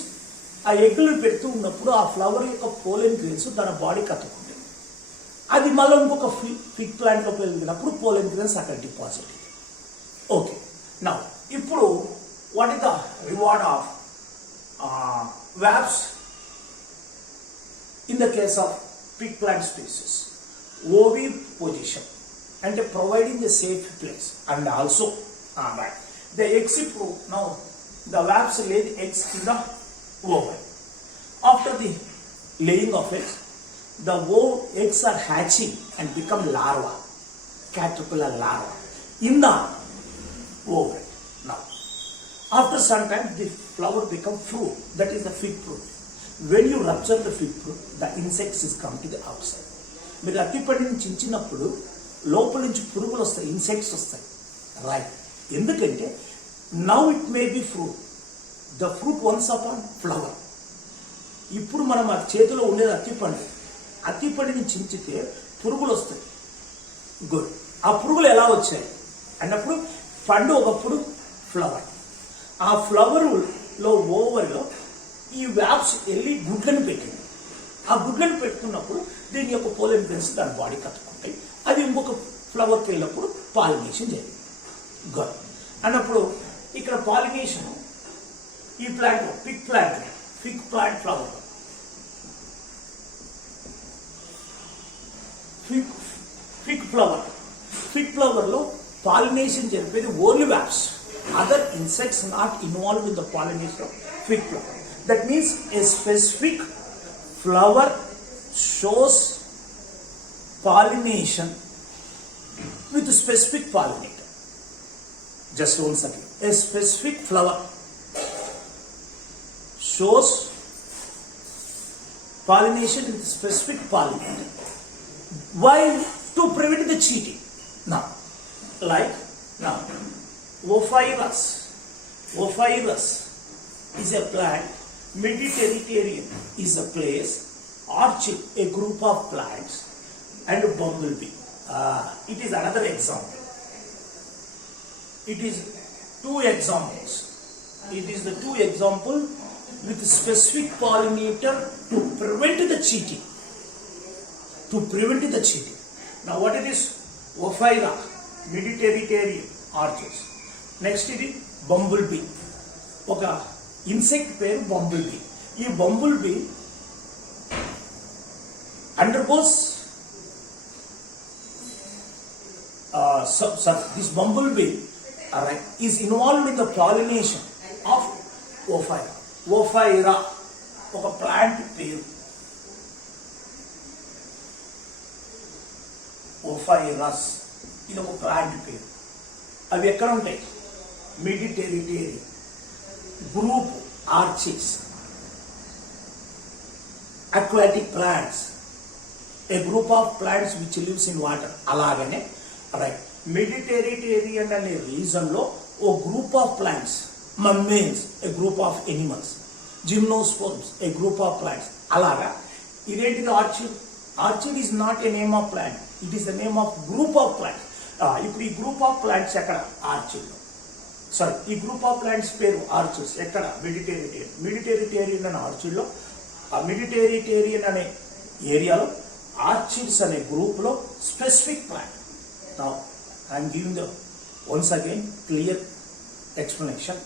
ఆ ఎగ్గులు పెడుతూ ఉన్నప్పుడు ఆ ఫ్లవర్ యొక్క pollen grains తన బాడీకి అతుక్కుంటుంది. అది మళ్ళీ ఇంకొక ఫిగ్ ప్లాంట్లోకి వెళ్ళినప్పుడు పోలెన్ గ్రెయిన్స్ అక్కడ డిపాజిట్. ఓకే. నా ఇప్పుడు what is the reward of wasps in the case of fig plant species? oviposition అంటే providing a safe place and also right the eggs now the wasps lay the eggs in the ovary. After the laying of eggs, the eggs are hatching and become larva, caterpillar larva in the ovary. Now after some time the flower become fruit, that is the fig fruit. When you rupture the fig fruit, the insects is come to the outside. మీరు అట్టిపడిని చించినప్పుడు లోపల నుంచి పురుగులు వస్తాయి, ఇన్సెక్ట్స్ వస్తాయి. రైట్. ఎందుకంటే now it may be fruit, the fruit once upon flower. ఇప్పుడు మనం ఆ చేతిలో ఉండేది అట్టిపండిని చించితే పురుగులు వస్తాయి. గుడ్. ఆ పురుగులు ఎలా వచ్చాయి అన్నప్పుడు పండు ఒకప్పుడు ఫ్లవర్, ఆ ఫ్లవర్లో ఓవర్లో ఈ వాప్స్ వెళ్ళి గుడ్లను పెట్టింది. ఆ గుడ్లను పెట్టుకున్నప్పుడు దీని యొక్క పోలెన్ గ్రెయిన్స్ దాని బాడీ కట్టుకుంటాయి. అది ఇంకొక ఫ్లవర్కి వెళ్ళినప్పుడు పాలినేషన్ జరిగింది. గుడ్. అన్నప్పుడు ఇక్కడ పాలినేషన్ ఈ plant fig plant flower fig ఫ్లవర్లో పాలినేషన్ జరిపేది only wasps. Other insects not involve in the pollination of fig flower. That means a specific flower shows pollination with a specific pollinator. Just once again, a specific flower shows pollination with a specific pollinator. Why? To prevent the cheating. Now, Ophrys is a plant. Mediterranean is a place, orchid a group of plants, and bumblebee. It is another example. It is two examples. It is the two example with specific pollinator to prevent the cheating. Now what it is? Ophrys, Mediterranean orchids. Next is the bumblebee. Okay. Insect పేరు బంబుల్బీ. ఈ బంబుల్బీ undergoes this bumblebee is involved in the pollination of Ophrys. Ophrys ఒక ప్లాంట్ పేరు. Ophrys ఇది ఒక ప్లాంట్ పేరు. అవి ఎక్కడ ఉంటాయి? Mediterranean group orchids, aquatic plants, a group of plants which lives in water. అలాగనే రైట్ మెడిటరేరియన్ అనే రీజన్ లో ఓ group of plants, mammals a group of animals, gymnosperms a group of plants. అలాగా ఇదేంటిది orchid. Orchid is not a name of plant, it is the name of group of plants. ఇప్పుడు ఈ group of plants ఎక్కడ? Orchid. Sorry, ఈ group of plants పేరు orchids. ఎక్కడ? Mediterranean. మెడిటరేరియన్ అనే ఆర్చిడ్ లో, ఆ మెడిటరేరియన్ అనే ఏరియాలో ఆర్చిడ్స్ అనే గ్రూప్ లో specific plant. Now I'm giving the ones again clear explanation.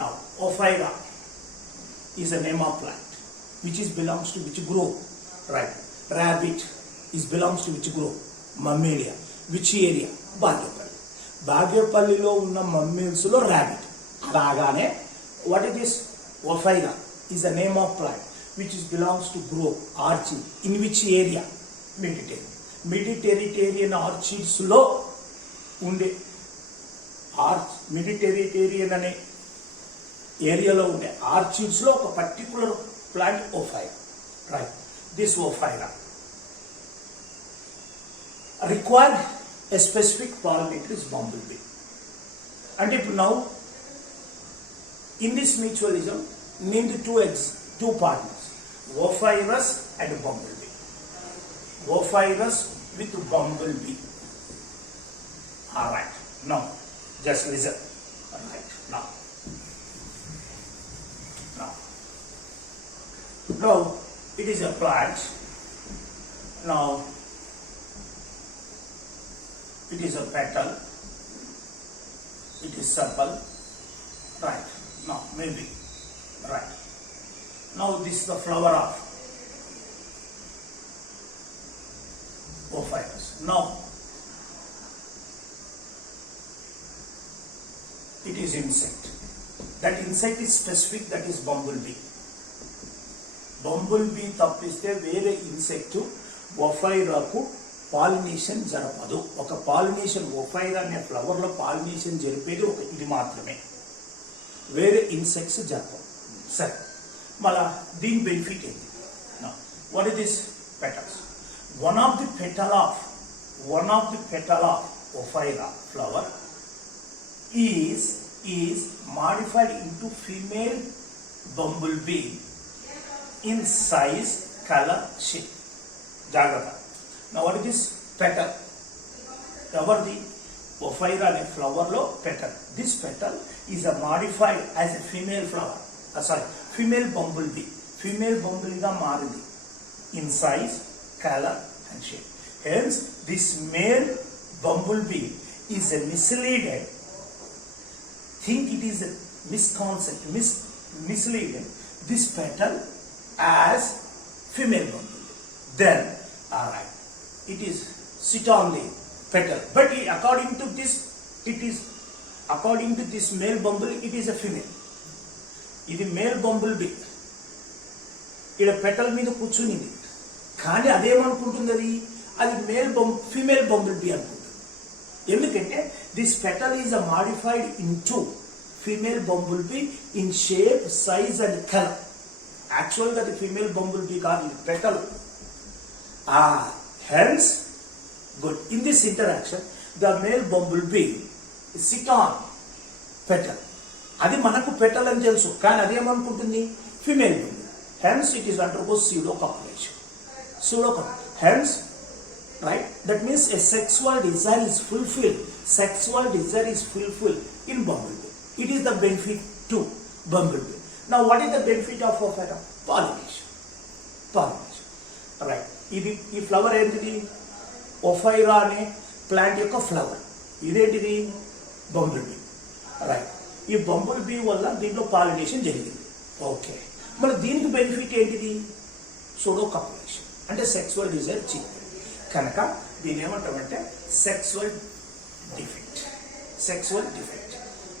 Now, Ophyra is a name of plant which is belongs to which group? Right. Rabbit is belongs to which group? Mammalia. Which area? Bagyapalli. Bagyapalliలో ఉన్న mammals లో rabbit. అలాగానే what is this? Ophyra is a name of plant which is belongs to group orchid. In which area? Mediterranean. Mediterranean orchids లో ఉండే మెడిటరేరియన్ అనే ఏరియాలో ఉండే ఆర్చిడ్స్ లో ఒక particular plant Ophrys. Right. This Ophrys required a specific pollinator is bumble bee. అంటే ఇప్పుడు now in this mutualism name the two partners, Ophrys and bumble bee. Ophrys with bumble bee. Alright. Now just listen. Right. Now it is a plant. Now it is a petal. It is sepal. Right. Now maybe. Right. Now this is the flower of Ophyra. Now it is insect. That insect is specific, that is bumblebee. Bumblebee తప్పిస్తే వేరే ఇన్సెక్ట్ ఒఫైరాకు పాలినేషన్ జరపదు. ఒక పాలినేషన్ ఒఫైరా అనే ఫ్లవర్ లో పాలినేషన్ జరిపేది ఒక ఇది మాత్రమే, వేరే ఇన్సెక్ట్స్ జరపవు. సరే, మళ్ళా దీని బెనిఫిట్ ఏంటి? What is this petals? One of the petal of Ophrys flower is modified into female bumblebee in size, color, shape. Jagrata. Now what is this petal? Every Ophyra ane flower lo petal. This petal is modified as a female flower. Female bumblebee. Female bumblebee ga marindi in size, color and shape. Hence this male bumblebee is misleaded. Think it is a misconcept, misleading this petal as female bumblebee. Then, alright, it is sit on the petal. But according to this male bumblebee, it is a female. It is male bumblebee. ఇక్కడ పెటల్ మీద కూర్చునింది, కానీ అదేమనుకుంటుంది, అది female bumblebee అనుకుంటుంది. ఎందుకంటే this petal is modified into female bumblebee in shape, size and colour. Actual గా అది ఫీమేల్ బంబుల్బీ కాదు, ఇది petal. Hence good in this interaction the male bumblebee sit on petal. అది మనకు పెటల్ అని తెలుసు, కానీ అదేమనుకుంటుంది, female bumblebee. Hence it is undergo pseudo copulation. Hence, right, that means a sexual desire is fulfilled. Sexual desire is fulfilled in bumblebee. It is the benefit to bumblebee. Now, what is the benefit of Ophyra? Pollination. Right. ఈ ఫ్లవర్ ఏంటిది? Ophyra అనే ప్లాంట్ యొక్క ఫ్లవర్. ఇదేంటిది? బంబుల్బీ. రైట్. ఈ బంబుల్బీ వల్ల దీంట్లో పాలినేషన్ జరిగింది. ఓకే, మరి దీనికి బెనిఫిట్ ఏంటిది? సూడో కాపులేషన్, అంటే సెక్సువల్ డిజైర్ చీప్. కనుక దీని ఏమంటామంటే sexual defect.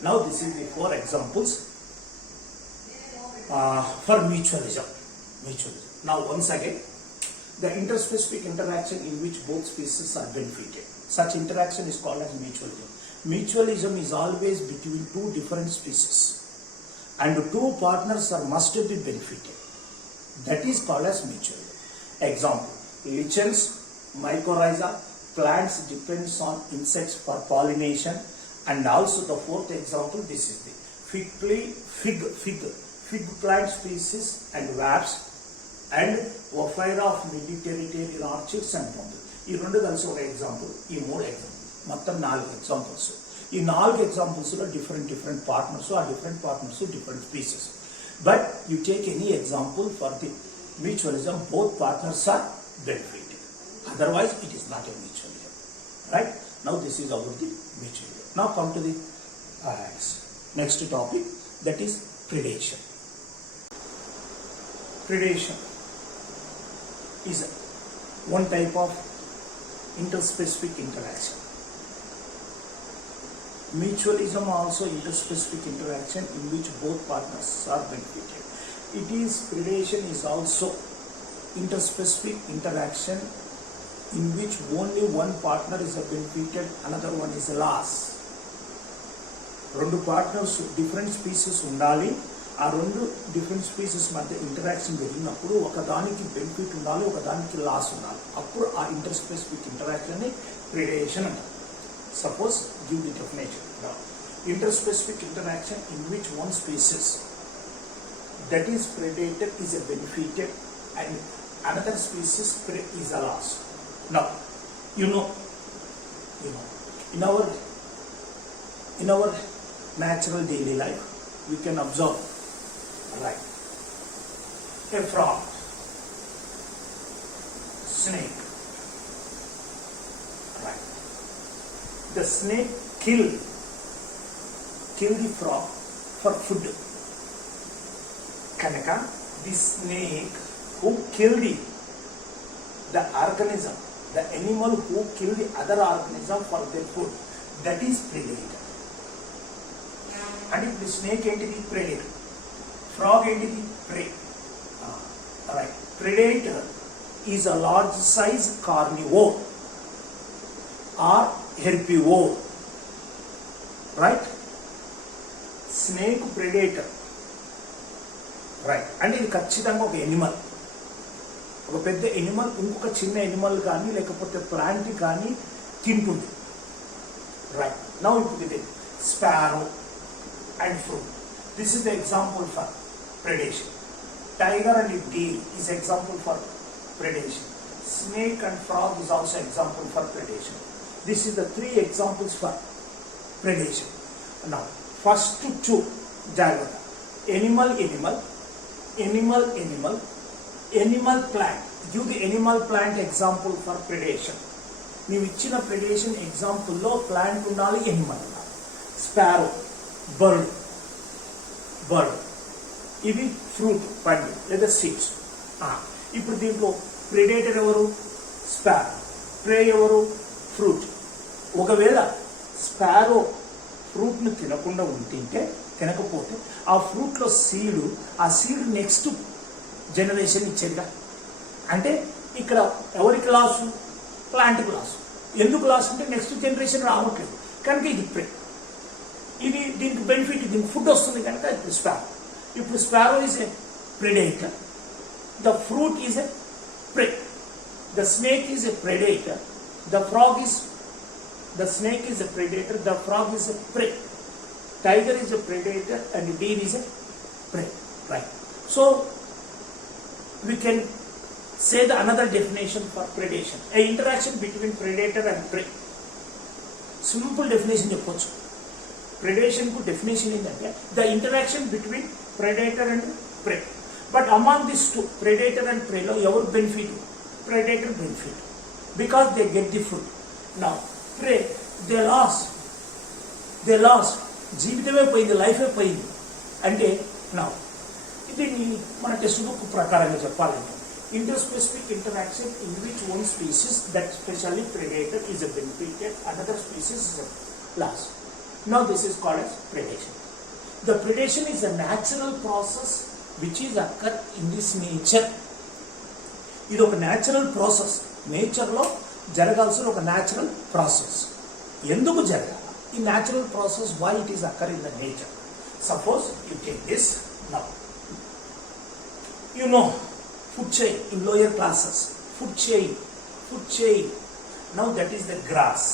Now this is the 4 examples for mutualism. Now once again, the interspecific interaction in which both species are benefited. Such interaction is called as mutualism. Mutualism is always between 2 different species and 2 partners must be benefited. That is called as mutualism. Example, lichens mycorrhiza. Plants depends on insects for pollination. And also the fourth example, this is the fig plant species and wasps and Ophyra of midi-territorial orchids and bamboo. ఈ రెండు కలిసి ఒక ఎగ్జాంపుల్, ఈ మూడు ఎగ్జాంపుల్, మొత్తం 4 ఎగ్జాంపుల్స్. ఈ 4 ఎగ్జాంపుల్స్లో different partners, ఆ different partners different species. But you take any example for the mutualism, both partners are benefited. Otherwise, it is not a mutualism. Right? Now, this is about the mutualism. Now, come to the next topic, that is predation. Predation is one type of interspecific interaction. Mutualism also interspecific interaction in which both partners are benefited. Predation is also interspecific interaction in which only one partner is benefited, another one is lost. రెండు partners different species ఉండాలి. ఆ రెండు different species మధ్య ఇంటరాక్షన్ జరిగినప్పుడు ఒకదానికి బెనిఫిట్ ఉండాలి, ఒకదానికి లాస్ ఉండాలి. అప్పుడు ఆ ఇంటర్స్పెసిఫిక్ ఇంటరాక్షన్ ని ప్రిడేషన్ అంటారు. Suppose give the definition. Interspecific interaction in which one species that is predated is a benefited and another species is a loss. Now, you know, in our natural daily life, we can observe, right, a frog, snake, right. The snake kill the frog for food. Kanaka, the snake who killed the organism, the animal who killed the other organism for their food, that is predator. And if the snake entity predator, frog entity prey. Right. Predator is a large size carnivore or herbivore. Right? Snake predator. Right. అంటే ఇది ఖచ్చితంగా ఒక ఎనిమల్, ఒక పెద్ద ఎనిమల్ ఇంకొక చిన్న ఎనిమల్ కానీ లేకపోతే ప్లాంట్ కానీ తింటుంది. రైట్. నౌ ఇప్పుడు ఇది sparrow and fruit. This is the example for predation. Tiger and deer is example for predation. Snake and frog is also example for predation. This is the 3 examples for predation. Now first 2 జాగ్రత్త. Animal, plant. Give the animal plant example for predation. నీవు ఇచ్చిన ప్రెడేషన్ ఎగ్జాంపుల్లో ప్లాంట్ ఉండాలి, ఎనిమల్ ఉండాలి. Sparrow bird, ఇవి ఫ్రూట్ పండు లేదా సీడ్స్. ఇప్పుడు దీంట్లో ప్రెడేటర్ ఎవరు? స్పారో. ప్రే ఎవరు? ఫ్రూట్. ఒకవేళ స్పారో ఫ్రూట్ను తినకపోతే ఆ ఫ్రూట్లో ఆ సీడ్ నెక్స్ట్ జనరేషన్ ఇచ్చేదిగా. అంటే ఇక్కడ ఎవరికి లాసు? ప్లాంట్కి లాసు. ఎందుకు లాస్ అంటే నెక్స్ట్ జనరేషన్ రావట్లేదు కనుక ఇది ప్రే. ఇది దీనికి బెనిఫిట్, దీనికి ఫుడ్ వస్తుంది కనుక ఇప్పుడు స్పారో. ఇప్పుడు sparrow is a predator, the fruit is a pray, the snake is a predator, the snake is a predator, the frog is a prey, tiger is a predator and deer is a prey. Right. So we can say the another definition for predation, a interaction between predator and prey. Simple definition చెప్పొచ్చు. Predation కు definition ఏంటంటే the interaction between predator and prey. But among these two, predator and prey లో ఎవరు benefit? Predator benefit because they get the food. Now prey, they lost. జీవితమే పోయింది, లైఫే పోయింది. అంటే నా దీన్ని మన టెక్స్ట్ బుక్ ప్రకారంగా చెప్పాలంటే interspecific interaction in which one species, that especially predator, is a benefited, another species is a loss. Now this is called as predation. The predation is a natural process which is occur in this nature. ఇది ఒక natural process, నేచర్లో జరగాల్సిన ఒక natural process. ఎందుకు జరగాలి ఈ natural process? Why it is occur in the nature. Suppose you take this now, you know food chain in lower classes, food chain food chain. Now that is the grass,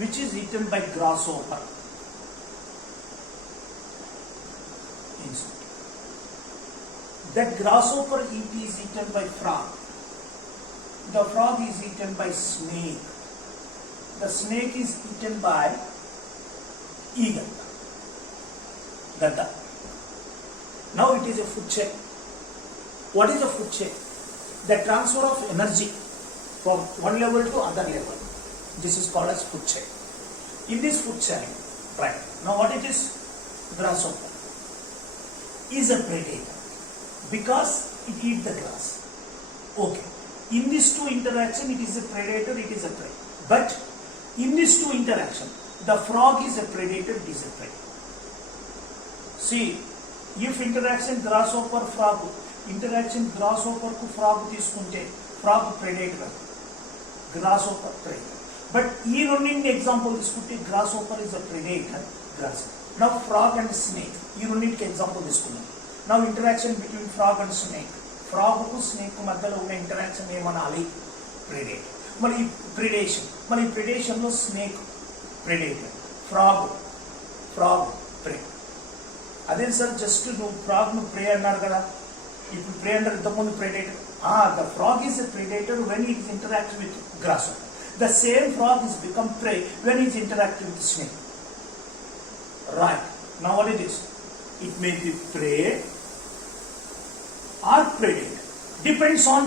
which is eaten by grasshopper. That grasshopper is eaten by frog. The frog is eaten by snake. The snake is eaten by eagle. Gadda. Now it is a food chain. What is a food chain? The transfer of energy from one level to other level. This is called as food chain. In this food chain, right, now what it is? Grasshopper is a predator because it eats the grass. Okay. In these two interaction, it is a predator, it is a prey. But in these two interaction, the frog is a predator, it is a prey. See, if interaction grasshopper frog, interaction grasshopper to frog తీసుకుంటే frog predator, grasshopper prey. But ఈ రెండింటి example తీసుకుంటే grasshopper is a predator, grasshopper. Now frog and snake, ఈ రెండింటికి example తీసుకున్నాం. Now interaction between frog and snake. Frog కు snake మధ్యలో ఉన్న interaction ఏమనాలి? Predator. మరి predation. మరి predation లో snake predator, frog prey. అదే సార్ జస్ట్ నువ్వు ఫ్రాగ్ ను ప్రే అన్నారు కదా, ఇప్పుడు ప్రే అంటే ఇంతకుముందు predator. The frog is a predator when it interacts with grasshopper. The same frog is become prey when it interacts with snake. Right. Now what it is? It may be prey or predator. Depends on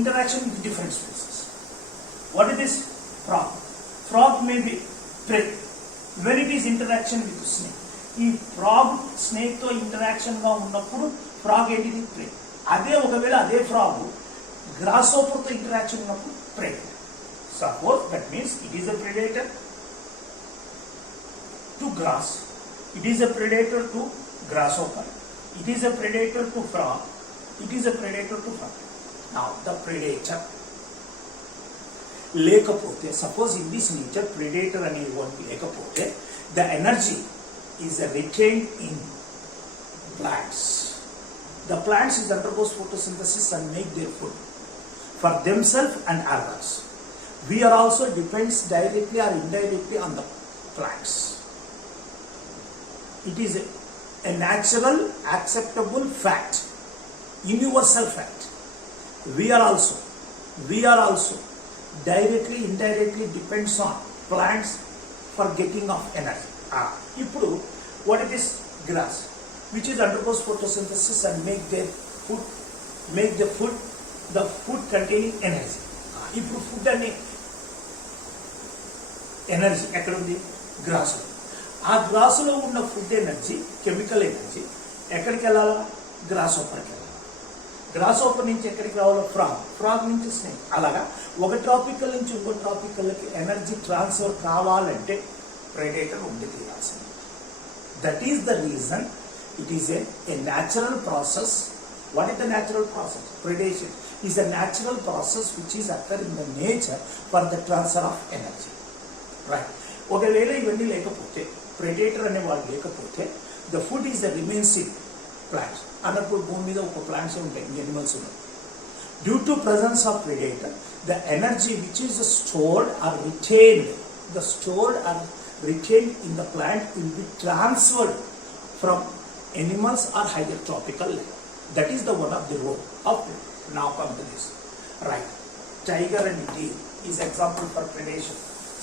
interaction with different species. What is this? Frog. Frog may be prey when it is interaction with snake. ఈ frog snake తో ఇంటరాక్షన్ గా ఉన్నప్పుడు ఫ్రాగ్ ఏంటిది? ప్రే. అదే ఒకవేళ అదే frog grasshopper తో interaction ఉన్నప్పుడు prey. Suppose that means it is a predator to grass, it is a predator to grasshopper, it is a predator to frog, it is a predator to frog. Now the predator లేకపోతే, suppose in this nature predator అనేటువంటి లేకపోతే, the energy is retained in plants. The plants is undergoes photosynthesis and make their food for themselves and others. We are also depends directly or indirectly on the plants. It is a natural, acceptable fact, universal fact. We are also directly, indirectly depends on plants for getting of energy. ఇప్పుడు what it is? Grass, which is undergoes photosynthesis and make the food containing energy. ఇప్పుడు ఫుడ్ అనే ఎనర్జీ ఎక్కడ ఉంది? గ్రాసులో. ఆ గ్రాసులో ఉన్న food energy, chemical energy ఎక్కడికి వెళ్ళాలా? గ్రాస్హోపర్కి వెళ్ళాలి. గ్రాస్హోపర్ నుంచి ఎక్కడికి రావాలో? ఫ్రాగ్ నుంచి స్నేక్. అలాగా ఒక ట్రాపికల్ నుంచి ఇంకో ట్రాపికల్కి ఎనర్జీ ట్రాన్స్ఫర్ కావాలంటే predator ఉండి తీరాల్సింది. That is the reason it is a natural process. What is the natural process? Predation is a natural process which is occur in the nature for the transfer of energy. Right. ఒకవేళ ఇవన్నీ లేకపోతే, predator అనేవాడు లేకపోతే, the food is the remains in plants. అన్నప్పుడు భూమి మీద ఒక ప్లాంట్స్ ఉంటాయి, ఎనిమల్స్ ఉన్నాయి. Due to presence of predator, the energy which is stored or retained, retained in the plant will be transferred from animals or higher tropical level. That is the one of the role of it. Now come to this. Right. Tiger and deer is example for predation.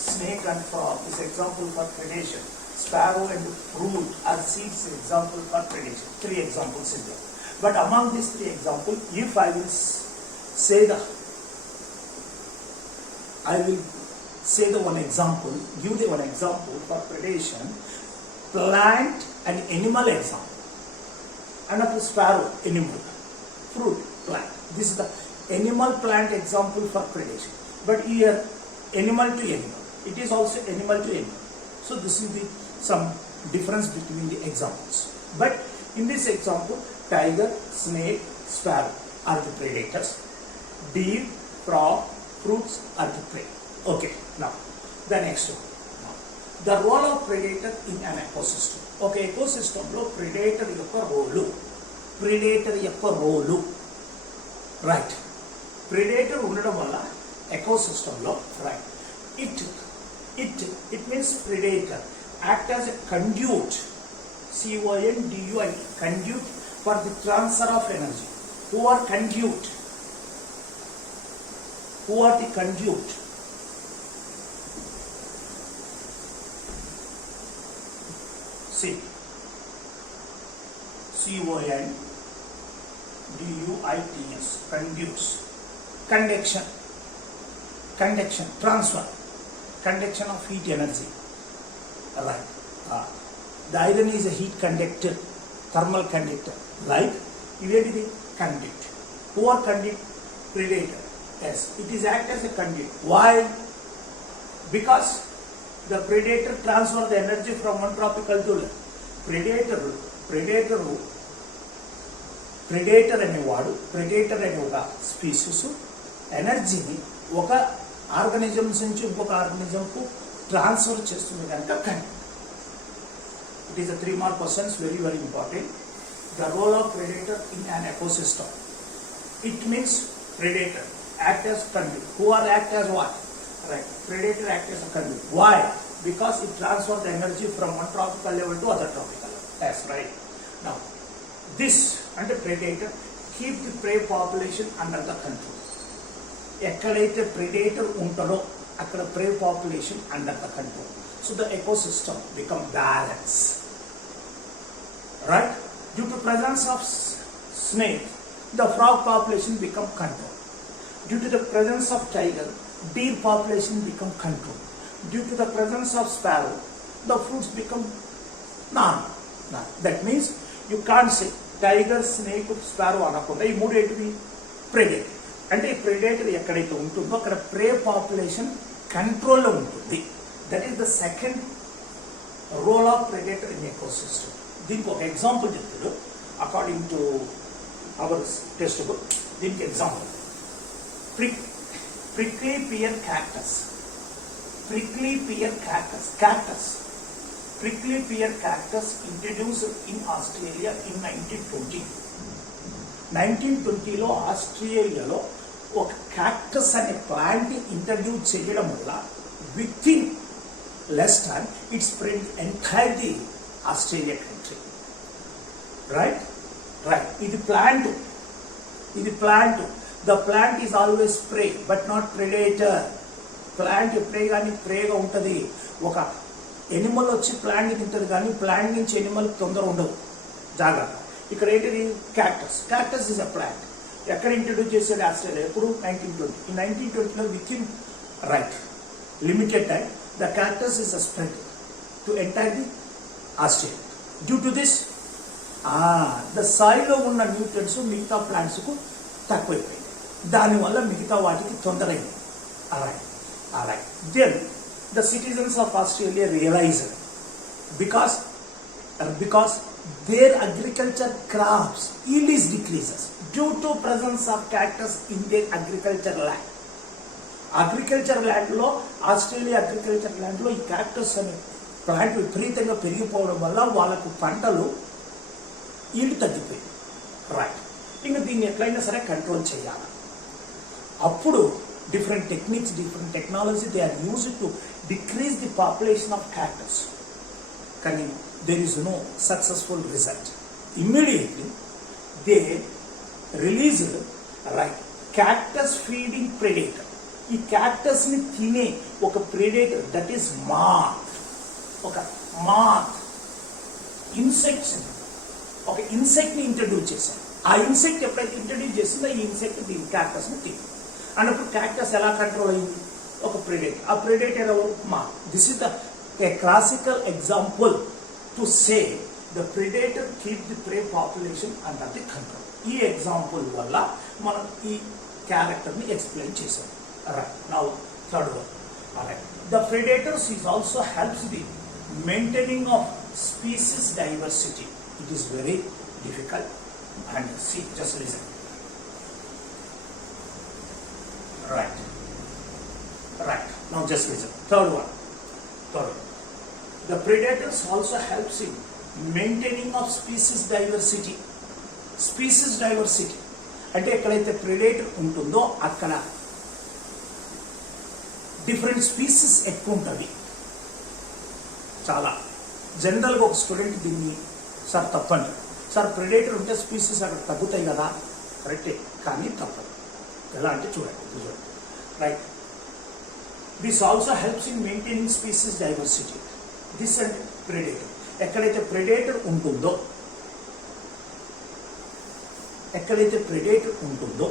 Snake and frog is example for predation. Sparrow and fruit or seeds is example for predation. 3 examples in there. But among these 3 examples, if I will say the one example, give the one example for predation, plant and animal example. Another sparrow, animal, fruit, plant. This is the animal plant example for predation. But here, animal to animal. It is also animal to animal. So this will be some difference between the examples. But in this example, tiger, snake, sparrow are the predators. Deer, frog, fruits are the prey. Okay, now the next one. Now, the role of predator in an ecosystem. Okay, ecosystem lo predator yokka role. Right predator ఉండడం వల్ల ఎకోసిస్టంలో right it means predator act as a conduit CONDUIT conduit for the transfer of energy. Who are conduit? Who are the conduit? See, CONDUITS conduits. Conduction, transfer, conduction of heat energy. Right. The iron is a heat conductor, thermal conductor. Like, it is conduit. Who are conduit? Predator. Yes, it is act as a conduit. Why? Because the predator transfer the energy from one tropical to another. Predator అనే ఒక స్పీసీస్ ఎనర్జీని ఒక ఆర్గానిజమ్స్ నుంచి ఇంకొక ఆర్గానిజంకు ట్రాన్స్ఫర్ చేస్తుంది కనుక conduit. It is a 3-mark question, very very important. The role of predator in an ecosystem. It means predator act as conduit. Who are act as what? Right. Predator act as a conduit. Why? Because it transfers the energy from one tropical level to other tropical level. That's right. Now, this under predator keep the prey population under the control. ఎక్కడైతే predator ఉంటుందో అక్కడ prey population under the control. So the ecosystem become balanced, right? Due to presence of snake, the frog population become controlled. Due to the presence of tiger, deer population become controlled. Due to the presence of sparrow, the fruits become none. That means you can't say tiger, snake, sparrow అనకుండా ఈ మూడు ఏంటివి ప్రెడేటర్. అంటే ఈ ప్రెడేటర్ ఎక్కడైతే ఉంటుందో అక్కడ ప్రే పాపులేషన్ కంట్రోల్లో ఉంటుంది. That is the second role of predator in ecosystem. దీనికి ఒక ఎగ్జాంపుల్ చెప్తాడు according to our text book. దీనికి example prickly pear cactus. Prickly pear cactus introduced in Australia in 1920. 1920లో ఆస్ట్రేలియాలో ఒక క్యాక్టస్ అనే ప్లాంట్ ఇంట్రడ్యూస్ చేయడం వల్ల with in less time it spread entire the Australia country. Right. ఇది plant. The plant is always prey but not predator. Plant prey గాని ప్రేగా ఉంటుంది. ఒక ఎనిమల్ వచ్చి ప్లాంట్ తింటది కానీ ప్లాంట్ నుంచి ఎనిమల్ తొందర ఉండదు. జాగ్రత్త. ఇక్కడ ఏంటిది క్యాక్టస్ ఇస్ అ ప్లాంట్. ఎక్కడ ఇంట్రడ్యూస్ చేసేది ఆస్ట్రేలియా ఎప్పుడు 1920. ఈ 1920లో with in limited time the cactus is spread to entire the Australia. Due to this, the soil లో ఉన్న న్యూట్రియన్స్ మిగతా ప్లాంట్స్ కు తక్కువైపోయింది. దానివల్ల మిగతా వాటికి తొందరైంది. Alright. Then the citizens of Australia realized because their agriculture crops yield is decreases due to presence of cactus in their agriculture land. Agriculture ల్యాండ్లో ఆస్ట్రేలియా అగ్రికల్చర్ ల్యాండ్లో ఈ క్యాక్టస్ అనే ప్లాంట్ విపరీతంగా పెరిగిపోవడం వల్ల వాళ్ళకు పంటలు ఈల్డ్ తగ్గిపోయింది. రైట్. ఇంకా దీన్ని ఎట్లయినా సరే కంట్రోల్ చేయాలి. అప్పుడు different techniques, different technology they are used to decrease the population of cactus. కానీ there is no successful result. Immediately they released cactus feeding predator. ఈ క్యాక్టస్ ని తినే ఒక ప్రెడేటర్ దట్ ఈస్ మాత్ ఒక ఇన్సెక్ట్ ని ఇంట్రడ్యూస్ చేశారు. ఆ ఇన్సెక్ట్ ఎప్పుడైతే ఇంట్రడ్యూస్ చేసిందో ఈ ఇన్సెక్ట్ దీని క్యాక్టస్ ని తిని అన్నప్పుడు క్యాక్టస్ ఎలా కంట్రోల్ అయింది? ఒక ప్రెడేటర్. ఆ ప్రెడేటర్ ఎవరు? This is the classical example to say the predator keep the pray population under the control. ఈ ఎగ్జాంపుల్ వల్ల మనం ఈ క్యారెక్టర్ ని ఎక్స్ప్లెయిన్ చేసాం. Right. Now, third one. Alright. The predators is also helps the maintaining of species diversity. It is very difficult. And see, just listen. Right. Now just listen. Third one. The predators also helps in maintaining of species diversity. అంటే ఎక్కడైతే ప్రెడేటర్ ఉంటుందో అక్కడ different species ఎక్కువ ఉంటుంది. చాలా జనరల్గా ఒక స్టూడెంట్ దీన్ని సార్ తప్పండి సార్, ప్రెడేటర్ ఉంటే స్పీసీస్ అక్కడ తగ్గుతాయి కదా, కరెక్టే, కానీ తప్పదు. ఎలా అంటే చూడండి right. This also helps in maintaining species diversity. This అంటే ప్రెడేటర్. ఎక్కడైతే ప్రెడేటర్ ఉంటుందో